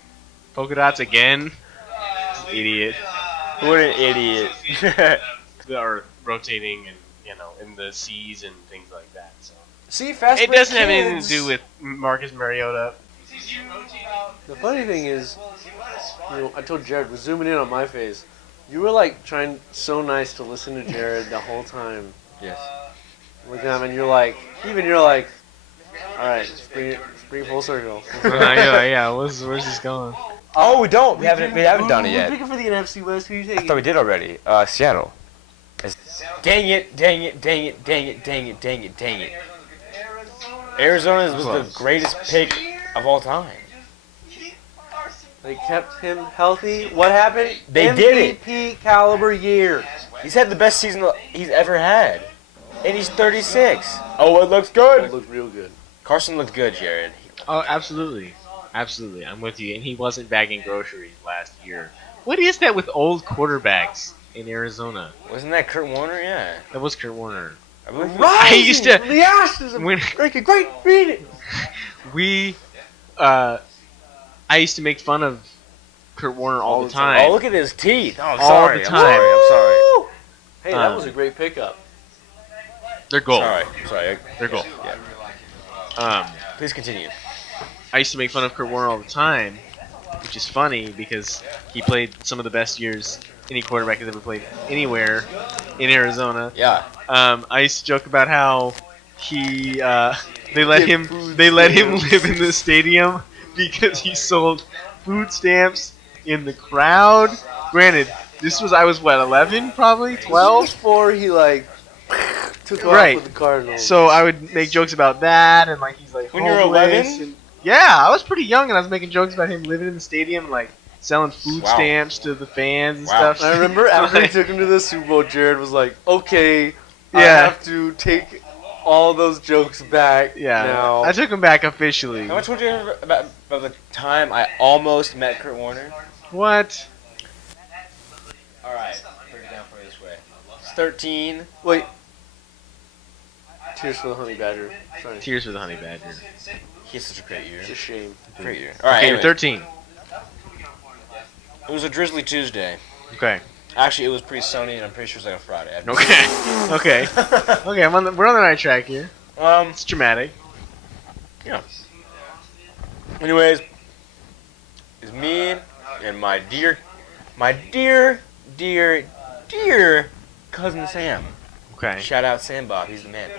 Polka dots again? Idiot. What an idiot. The Earth rotating and in the seas and things like that. So See, Fastbreak it doesn't have Kids- anything to do with Marcus Mariota. The funny thing is, I told Jared, we're zooming in on my face. You were like trying so nice to listen to Jared the whole time. Yes. Looking at him, and you're like, all right, bring it full circle. Yeah. Where's this going? Oh, we don't. We haven't done it We're yet. picking for the NFC West. Who you I taking? thought we did already. Seattle. Dang it. Arizona was the greatest pick of all time. They kept him healthy. What happened? They did it. MVP caliber year. He's had the best season he's ever had. And he's 36. Oh, it looks good. It looked real good. Carson looked good, Jared. Oh, absolutely. Absolutely. I'm with you. And he wasn't bagging groceries last year. What is that with old quarterbacks in Arizona? Wasn't that Kurt Warner? Yeah. That was Kurt Warner. I believe I used to- The Ashes When- make a great beating. I used to make fun of Kurt Warner all the time. Oh, look at his teeth. Oh, I'm All sorry. the I'm time. sorry. I'm sorry. Hey, that was a great pickup. They're gold. Sorry. Sorry. They're gold. Yeah. Please continue. I used to make fun of Kurt Warner all the time, which is funny because he played some of the best years any quarterback has ever played anywhere in Arizona. Yeah. I used to joke about how they let him live in the stadium because he sold food stamps in the crowd. Granted, I was 11, probably 12. Before he took off Right. with the Cardinals. So I would make jokes about that, and he's When you were homeless 11? and- yeah, I was pretty young, and I was making jokes about him living in the stadium, selling food Wow. stamps to the fans and Wow. stuff. I remember after he took him to the Super Bowl, Jared was like, "Okay, I Yeah. have to take all those jokes back Yeah, now." I took him back officially. How much would you remember about the time I almost met Kurt Warner? What? All right. Break it down for you this way. It's 13. Wait. Tears for the Honey Badger. Sorry. Tears for the Honey Badger. He had such a great year. It's a shame. Great year. All right. Okay, Anyway, 13. it was a drizzly Tuesday. Okay. Actually, it was pretty sunny, and I'm pretty sure it was like a Friday. Okay. Okay. We're on the right track here. It's dramatic. Anyways, it's me and my dear cousin Sam. Okay. Shout out Sam Bob. He's the man.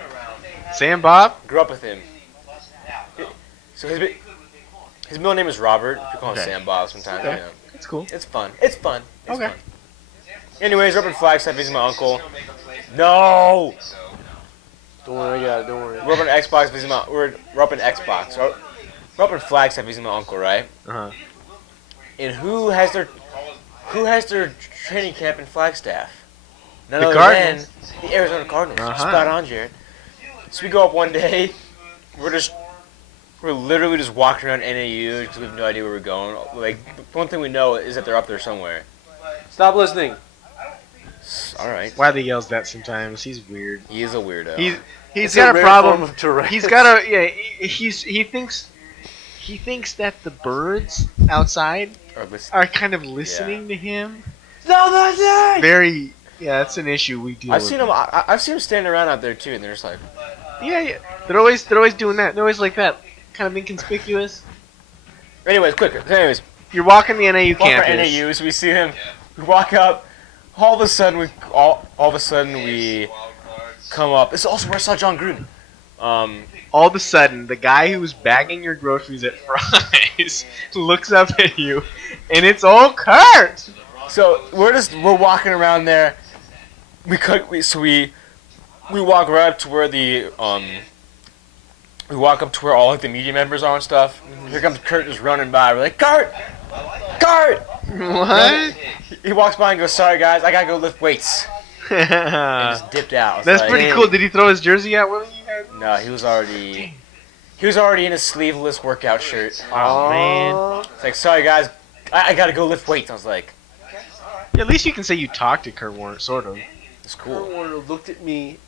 Sam Bob. Grew up with him. So his middle name is Robert. You call him Okay. Sam Bob sometimes. Okay. You know. That's cool. It's fun. It's fun. It's Okay. fun. Anyways, we're up in Flagstaff visiting my uncle. No! Don't worry, I got it. Don't worry. We're up in Xbox visiting my. We're up in Xbox. We're up in Flagstaff visiting my uncle, right? Uh-huh. And who has their training camp in Flagstaff? None The other Cardinals. than the Arizona Cardinals. Uh-huh. Spot on, Jared. So we go up one day. We're literally just walking around NAU because we have no idea where we're going. Like, the one thing we know is that they're up there somewhere. Stop listening. All right. Wiley yells that sometimes. He's weird. He is a weirdo. He's It's got a rare problem. form of Tourette's. He's got a he thinks that the birds outside Or listen- are kind of listening to him. No, that's it. Very that's an issue we deal I've with. seen them. I've seen them standing around out there too, and they're just like, Yeah. They're always doing that. They're always like that, kind of inconspicuous. Anyways, quicker. Anyways, You're walking the NAU walk our campus. NAUs. We see him. We walk up. All of a sudden, we come up. This is also where I saw John Gruden. All of a sudden, the guy who was bagging your groceries at Fry's looks up at you, and it's old Kurt. So we're walking around there. We walk right up to where we walk up to where all like the media members are and stuff. Here comes Kurt just running by. We're like, Kurt! What? He walks by and goes, "Sorry guys, I gotta go lift weights," and just dipped out. I was That's like, pretty cool. Did he throw his jersey out, Willie? No, he was already in a sleeveless workout shirt. Oh, man. It's like, "Sorry guys, I gotta go lift weights." I was like, Yeah, at least you can say you talked to Kurt Warner, sort of. "It's Kurt cool." Warner looked at me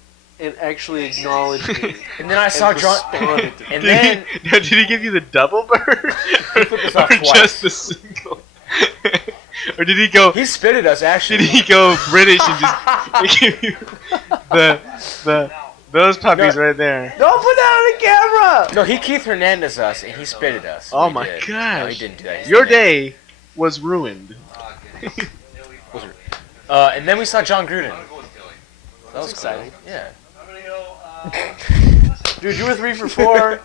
and actually acknowledged me. And then I saw and John. responded to me. And then Did he give you the double bird? He flipped us off or twice. just the single? Or did he go? he spit at us actually. Did he go British and just give you those puppies right there? Don't put that on the camera! No, he Keith Hernandez us and he spit at us. Oh He my did. No, he gosh! didn't do that. He Your spit at us. day was ruined. And then we saw John Gruden. That was exciting. cool. Yeah. I'm gonna go. Dude, you were 3 for 4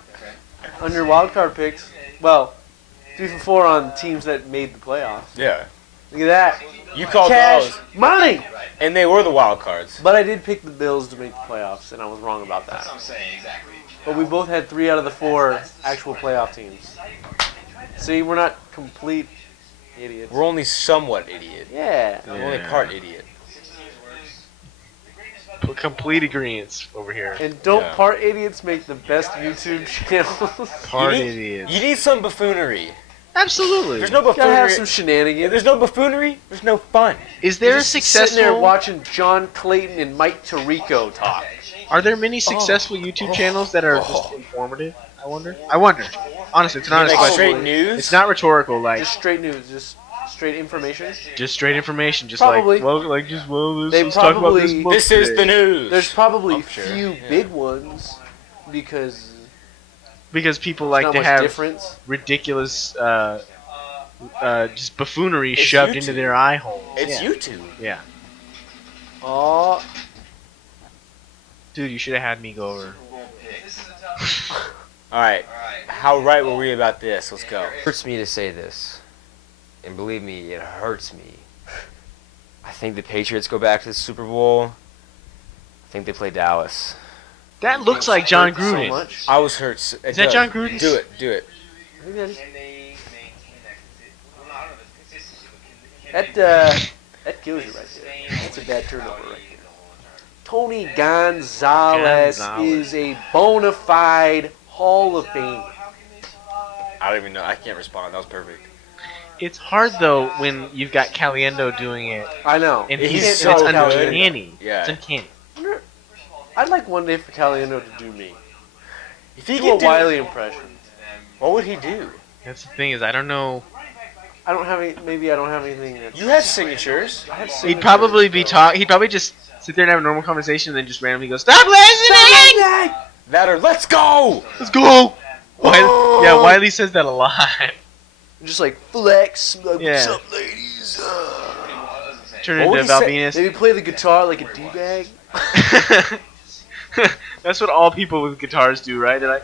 on your wild card picks. Well, 3 for 4 on teams that made the playoffs. Yeah. Look at that. You called Cash, those, money! and they were the wild cards. But I did pick the Bills to make the playoffs, and I was wrong about That's that. what I'm saying, exactly. But we both had 3 out of the 4 actual playoff teams. See, we're not complete idiots. We're only somewhat idiot. Yeah. We're only part idiot. Complete agreement over here. And don't Yeah. part idiots make the best YouTube channels? Part you need, idiots. You need some buffoonery. Absolutely. There's no Gotta have buffoonery. some If shenanigans. there's no buffoonery, there's no fun. Is there You're a just sitting there successful? watching John Clayton and Mike Tirico talk. Are there many successful YouTube channels that are just informative? I wonder. Honestly, it's not Like Probably. straight news. It's not rhetorical. Like Just straight news, just straight information. just straight information. Just Probably. They let's talk about this probably- book This is today. the news. There's probably I'm sure, few yeah. big ones because Because people there's like not to much have difference. ridiculous, just buffoonery It's shoved YouTube. into their eye holes. It's yeah. YouTube. Yeah, Oh, dude, you should have had me go over. This is a tough. All right. How right were we about this? Let's go. It hurts me to say this, and believe me, it hurts me. I think the Patriots go back to the Super Bowl. I think they play Dallas. That looks like John so Gruden. much. I was hurt. Is that John Gruden? Do it. Do it. Maybe I just- Can they maintain that well, I don't know if it's consistency, but can that kills you right there. That's a bad turnover right there. Tony Gonzalez Gonzalez. is a bona fide Hall of Fame. I don't even know. I can't respond. That was perfect. It's hard though when you've got Caliendo doing it, I know. and He's it's so good. uncanny. Yeah. It's uncanny. I'd like one day for Caliendo to do me. If he Do a could do, Wiley impression. what would he do? That's the thing is, I don't know. I don't have any. Maybe I don't have anything. That's, You have signatures. I have He'd signatures, probably be so- talk. He'd probably just sit there and have a normal conversation, and then just randomly go, "Stop listening! That or let's go. Let's go!" Yeah, Wiley says that a lot. Just like flex, like, Yeah. what's up, ladies? Turn What would into he say? Valvinus. Maybe play the guitar like a d-bag. That's what all people with guitars do, right? They're like,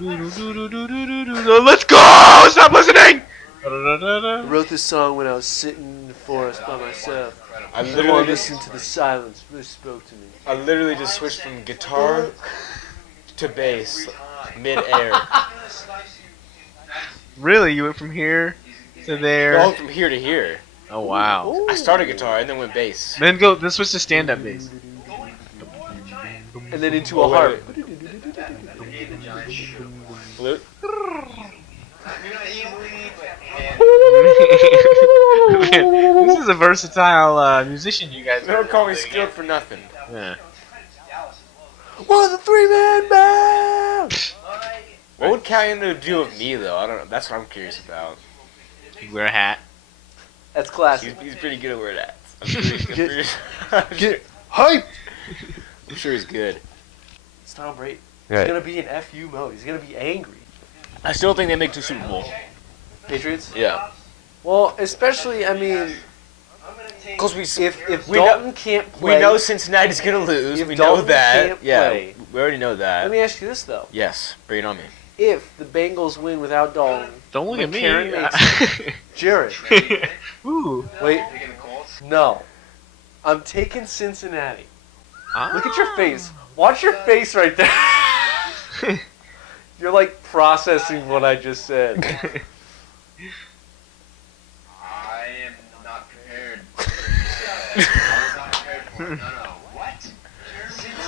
"Let's go! Stop listening!" I wrote this song when I was sitting in the forest by myself. I I literally wanted to just, listen to the silence. It really spoke to me. I literally just switched from guitar to bass mid-air. Really, you went from here to there. Going from here to here. Oh wow! I started guitar and then went bass. Then go. Then switch to stand-up bass. And then into a Oh, wait, harp. Flute. Man, this is a versatile musician, you guys. They don't call me skilled for nothing. Yeah. We're the three-man band! What would Caliendo do with me though? I don't know. That's what I'm curious about. You wear a hat. That's classic. He's pretty good at wearing hats. I'm sure Get hype! I'm sure he's good. It's Tom Brady. Right. He's gonna be in FU mode. He's gonna be angry. I still think they make the Super Bowl. Patriots? Yeah. Well, especially, I mean, Because if we know- Dalton can't play. we know Cincinnati's gonna lose. If We know Dalton that. can't Yeah. play- We already know Let that. me ask you this though: Yes. Bring it on me. if the Bengals win without Dalton, Don't look at me. McCarron Jared, Ooh. wait, no, I'm taking Cincinnati. Look at your face. Watch your face right there. You're like processing what I just said. I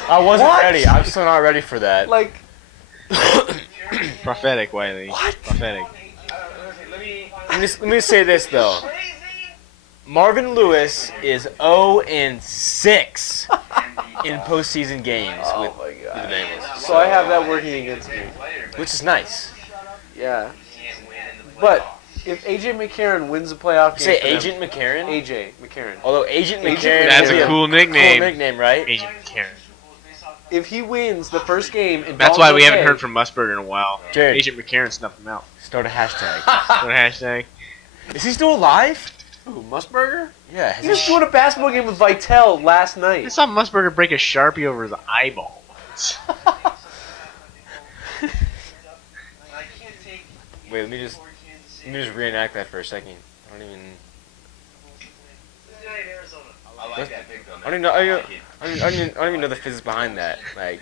I wasn't What? ready. I'm still not ready for that. Like, Prophetic, Wiley. What? Prophetic. Let me say this though. Marvin Lewis is 0-6 in postseason games with oh my the god. Bengals, So I have that working against me. which is nice. Yeah. But if AJ McCarron wins the playoff You game, say for them- Agent McCarron? AJ McCarron. Although Agent Agent McCarron That's is a cool nickname. Cool nickname, right? Agent Karen. If he wins the first game, and That's why we Dalton's haven't okay, heard from Musburger in a while. Jared. Agent McCarron snuffed him out. Start a hashtag. What a hashtag? Is he still alive? Ooh, Musburger? Yeah. He was doing a basketball game with Vitale last I night. saw Musburger break a Sharpie over his eyeball. Wait, let me just reenact that for a second. I don't even. I like that big though. I don't even know the physics behind that. Like,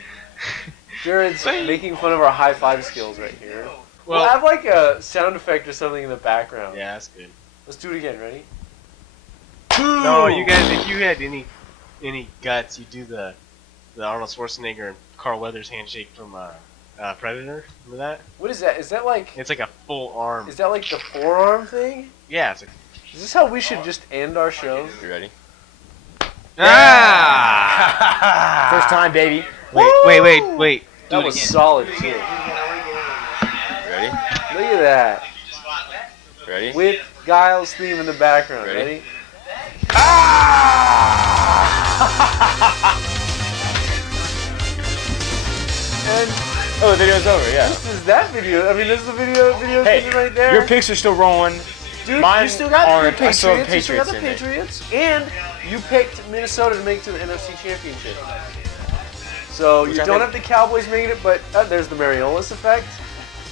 Jared's making fun of our high five skills right here. We'll Well, have like a sound effect or something in the background. yeah, that's good. Let's do it again. Ready? No, you guys, if you had any guts, you do the Arnold Schwarzenegger and Carl Weathers handshake from Predator. Remember that? What is that? Is that like? It's like a full arm. Is that like the forearm thing? Yeah, it's like. Is this how we should just end our show? you ready? Ah! First time, baby. Wait. Do That it was again. solid too. Ready? Look at that. Ready? With Giles' theme in the background. Ready? Ready? And Oh, the video's over. Yeah. this is that video. I mean, this is the video Hey, thing right there. your picks are still rolling. Dude, mine you still got the aren't. I still have Patriots. You still got the Patriots in it. Patriots. And you picked Minnesota to make it to the NFC Championship. So Which you I don't think- have the Cowboys making it, but there's the Mariolis effect.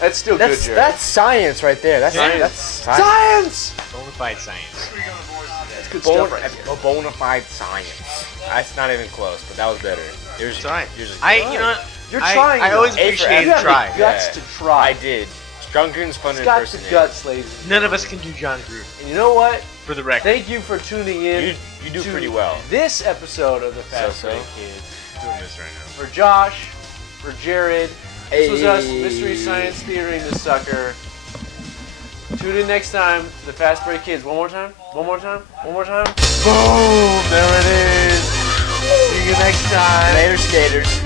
That's still good, That's Jared. science right there. That's Science. that's Science! Bonafide science. That's good stuff right there. A bona fide science. That's not even close, but that was better. Yours, It's alright. yours is You good. know what? You're I trying. I always though. A for appreciate effort. You a have try. the guts Yeah. to try. I did. Drunken's fun He's to got the impersonate. guts, ladies. None of us can do John Gruden, And you know what? for the record. Thank you for tuning in You do to pretty well. this episode of the So. Fastbreak Kids. Doing this right now. For Josh, for Jared, this was us, Hey. Mystery Science Theatering the Sucker. Tune in next time to the Fastbreak Kids. One more time? One more time? One more time? Boom! There it is. See you next time. Later, skaters.